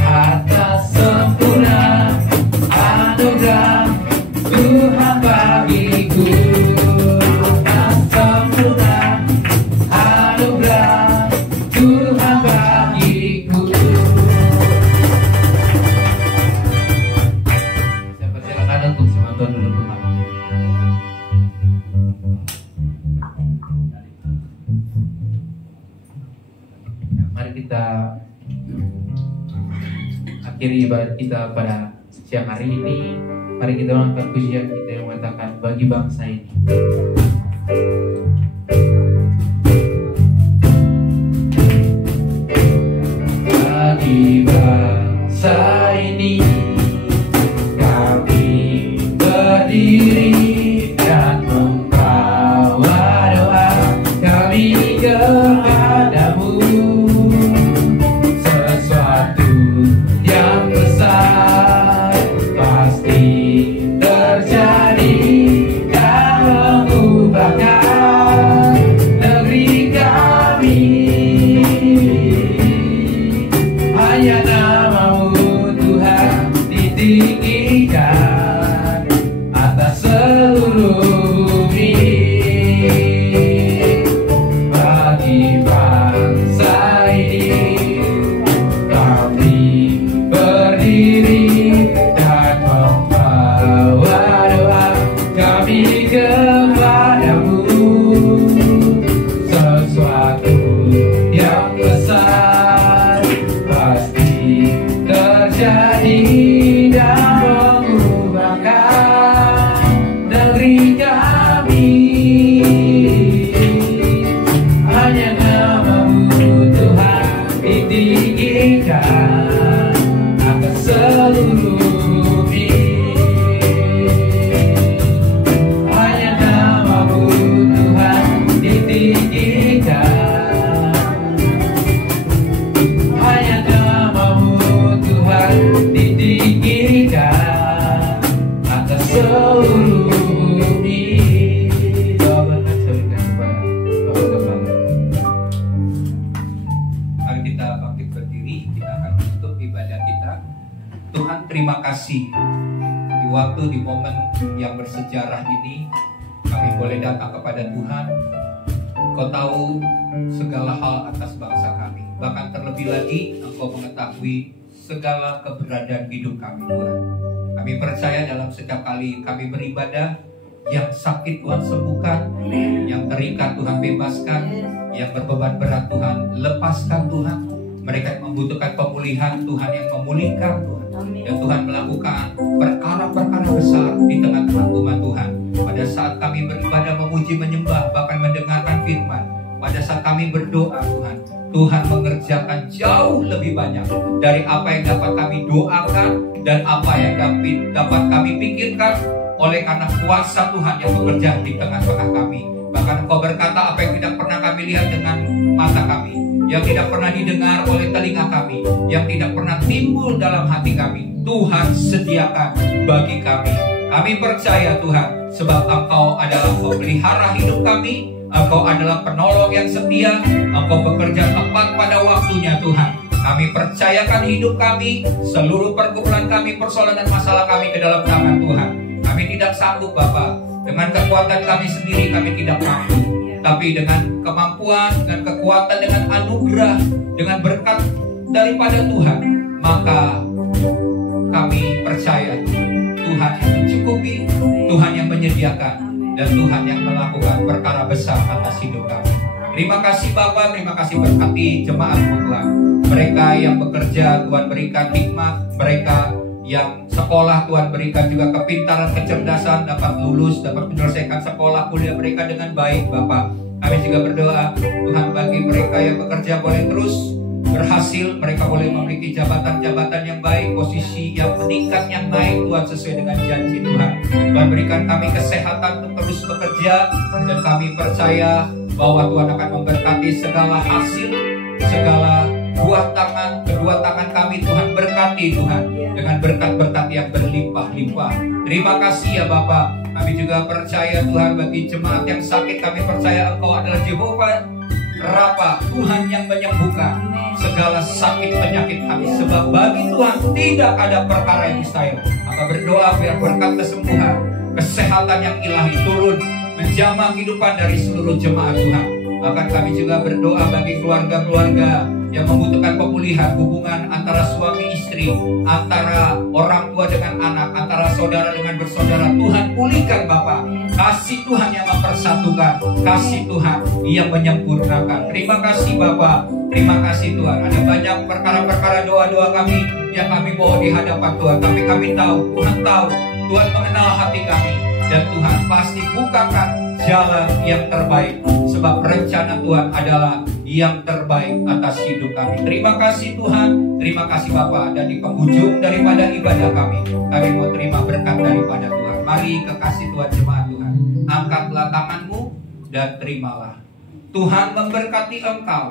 Atas sempurna anugerah Tuhan bagiku. Atas sempurna anugerah Tuhan bagiku. Saya persilakan untuk semua Tuhan duduk kembali. Mari kita akhiri ibadat kita pada siang hari ini. Mari kita mengangkat pujian kita yang mengatakan bagi bangsa ini. Bagi bangsa ini kami berdiri dan membawa doa kami kepadamu. Sesuatu yang besar pasti terjadi dan mengubahkan waktu di momen yang bersejarah ini kami boleh datang kepada Tuhan. Engkau tahu segala hal atas bangsa kami. Bahkan terlebih lagi Engkau mengetahui segala keberadaan hidup kami, Tuhan. Kami percaya dalam setiap kali kami beribadah, yang sakit Tuhan sembuhkan, yang terikat Tuhan bebaskan, yang berbeban berat Tuhan lepaskan Tuhan. Mereka yang membutuhkan pemulihan, Tuhan yang memulihkan Tuhan. Dan Tuhan melakukan perkara-perkara besar di tengah-tengah umat Tuhan. Pada saat kami beribadah, memuji, menyembah, bahkan mendengarkan firman, pada saat kami berdoa Tuhan, Tuhan mengerjakan jauh lebih banyak dari apa yang dapat kami doakan dan apa yang dapat kami pikirkan, oleh karena kuasa Tuhan yang bekerja di tengah-tengah kami. Bahkan Engkau berkata, apa yang tidak pernah kami lihat dengan mata kami, yang tidak pernah didengar oleh telinga kami, yang tidak pernah timbul dalam hati kami, Tuhan sediakan bagi kami. Kami percaya Tuhan, sebab Engkau adalah pemelihara hidup kami, Engkau adalah penolong yang setia, Engkau bekerja tepat pada waktunya Tuhan. Kami percayakan hidup kami, seluruh pergumulan kami, persoalan dan masalah kami ke dalam tangan Tuhan. Kami tidak sanggup Bapa, dengan kekuatan kami sendiri kami tidak mampu. Tapi dengan kemampuan, dengan kekuatan, dengan anugerah, dengan berkat daripada Tuhan, maka kami percaya Tuhan yang mencukupi, Tuhan yang menyediakan, dan Tuhan yang melakukan perkara besar atas hidup kami. Terima kasih Bapa, terima kasih berkati jemaat-Mu Tuhan. Mereka yang bekerja Tuhan berikan hikmat, mereka yang sekolah Tuhan berikan juga kepintaran, kecerdasan, dapat lulus, dapat menyelesaikan sekolah, kuliah mereka dengan baik Bapak. Kami juga berdoa Tuhan bagi mereka yang bekerja boleh terus berhasil, mereka boleh memiliki jabatan-jabatan yang baik, posisi yang meningkat, yang naik Tuhan sesuai dengan janji Tuhan. Tuhan berikan kami kesehatan untuk terus bekerja, dan kami percaya bahwa Tuhan akan memberkati segala hasil, segala buah tangan, kedua tangan kami Tuhan berkati Tuhan dengan berkat-berkat yang berlimpah-limpah. Terima kasih ya Bapak. Kami juga percaya Tuhan bagi jemaat yang sakit, kami percaya Engkau adalah Jehovah Rafa, Tuhan yang menyembuhkan segala sakit penyakit kami. Sebab bagi Tuhan tidak ada perkara yang mustahil. Maka berdoa biar berkat kesembuhan, kesehatan yang ilahi turun menjamah kehidupan dari seluruh jemaat Tuhan. Bahkan kami juga berdoa bagi keluarga-keluarga yang membutuhkan pemulihan hubungan antara suami istri, antara orang tua dengan anak, antara saudara dengan bersaudara. Tuhan pulihkan Bapak. Kasih Tuhan yang mempersatukan, kasih Tuhan yang menyempurnakan. Terima kasih Bapak, terima kasih Tuhan. Ada banyak perkara-perkara doa-doa kami yang kami bawa di hadapan Tuhan. Tapi kami tahu, Tuhan tahu, Tuhan mengenal hati kami, dan Tuhan pasti bukakan jalan yang terbaik. Sebab rencana Tuhan adalah yang terbaik atas hidup kami. Terima kasih Tuhan, terima kasih Bapa. Dan di penghujung daripada ibadah kami mau terima berkat daripada Tuhan. Mari kekasih Tuhan jemaat Tuhan, angkatlah tanganmu dan terimalah. Tuhan memberkati engkau,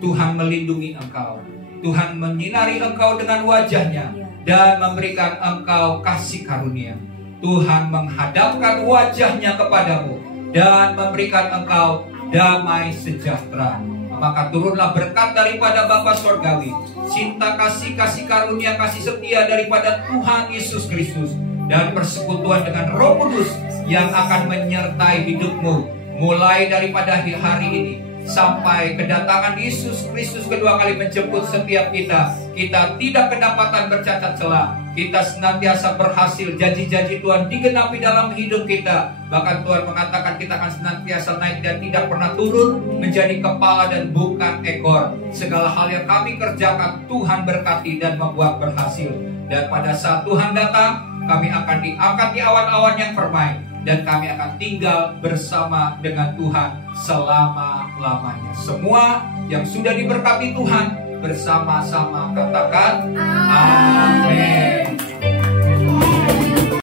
Tuhan melindungi engkau, Tuhan menyinari engkau dengan wajahnya dan memberikan engkau kasih karunia. Tuhan menghadapkan wajahnya kepadamu dan memberikan engkau damai sejahtera. Maka turunlah berkat daripada Bapa Surgawi, cinta kasih karunia, kasih setia daripada Tuhan Yesus Kristus, dan persekutuan dengan Roh Kudus yang akan menyertai hidupmu mulai daripada hari ini sampai kedatangan Yesus Kristus kedua kali menjemput setiap kita. Kita tidak kedapatan bercacat celah. Kita senantiasa berhasil. Janji-janji Tuhan digenapi dalam hidup kita. Bahkan Tuhan mengatakan kita akan senantiasa naik dan tidak pernah turun, menjadi kepala dan bukan ekor. Segala hal yang kami kerjakan Tuhan berkati dan membuat berhasil. Dan pada saat Tuhan datang, kami akan diangkat di awan-awan yang permai, dan kami akan tinggal bersama dengan Tuhan selama-lamanya. Semua yang sudah diberkati Tuhan bersama-sama katakan amin.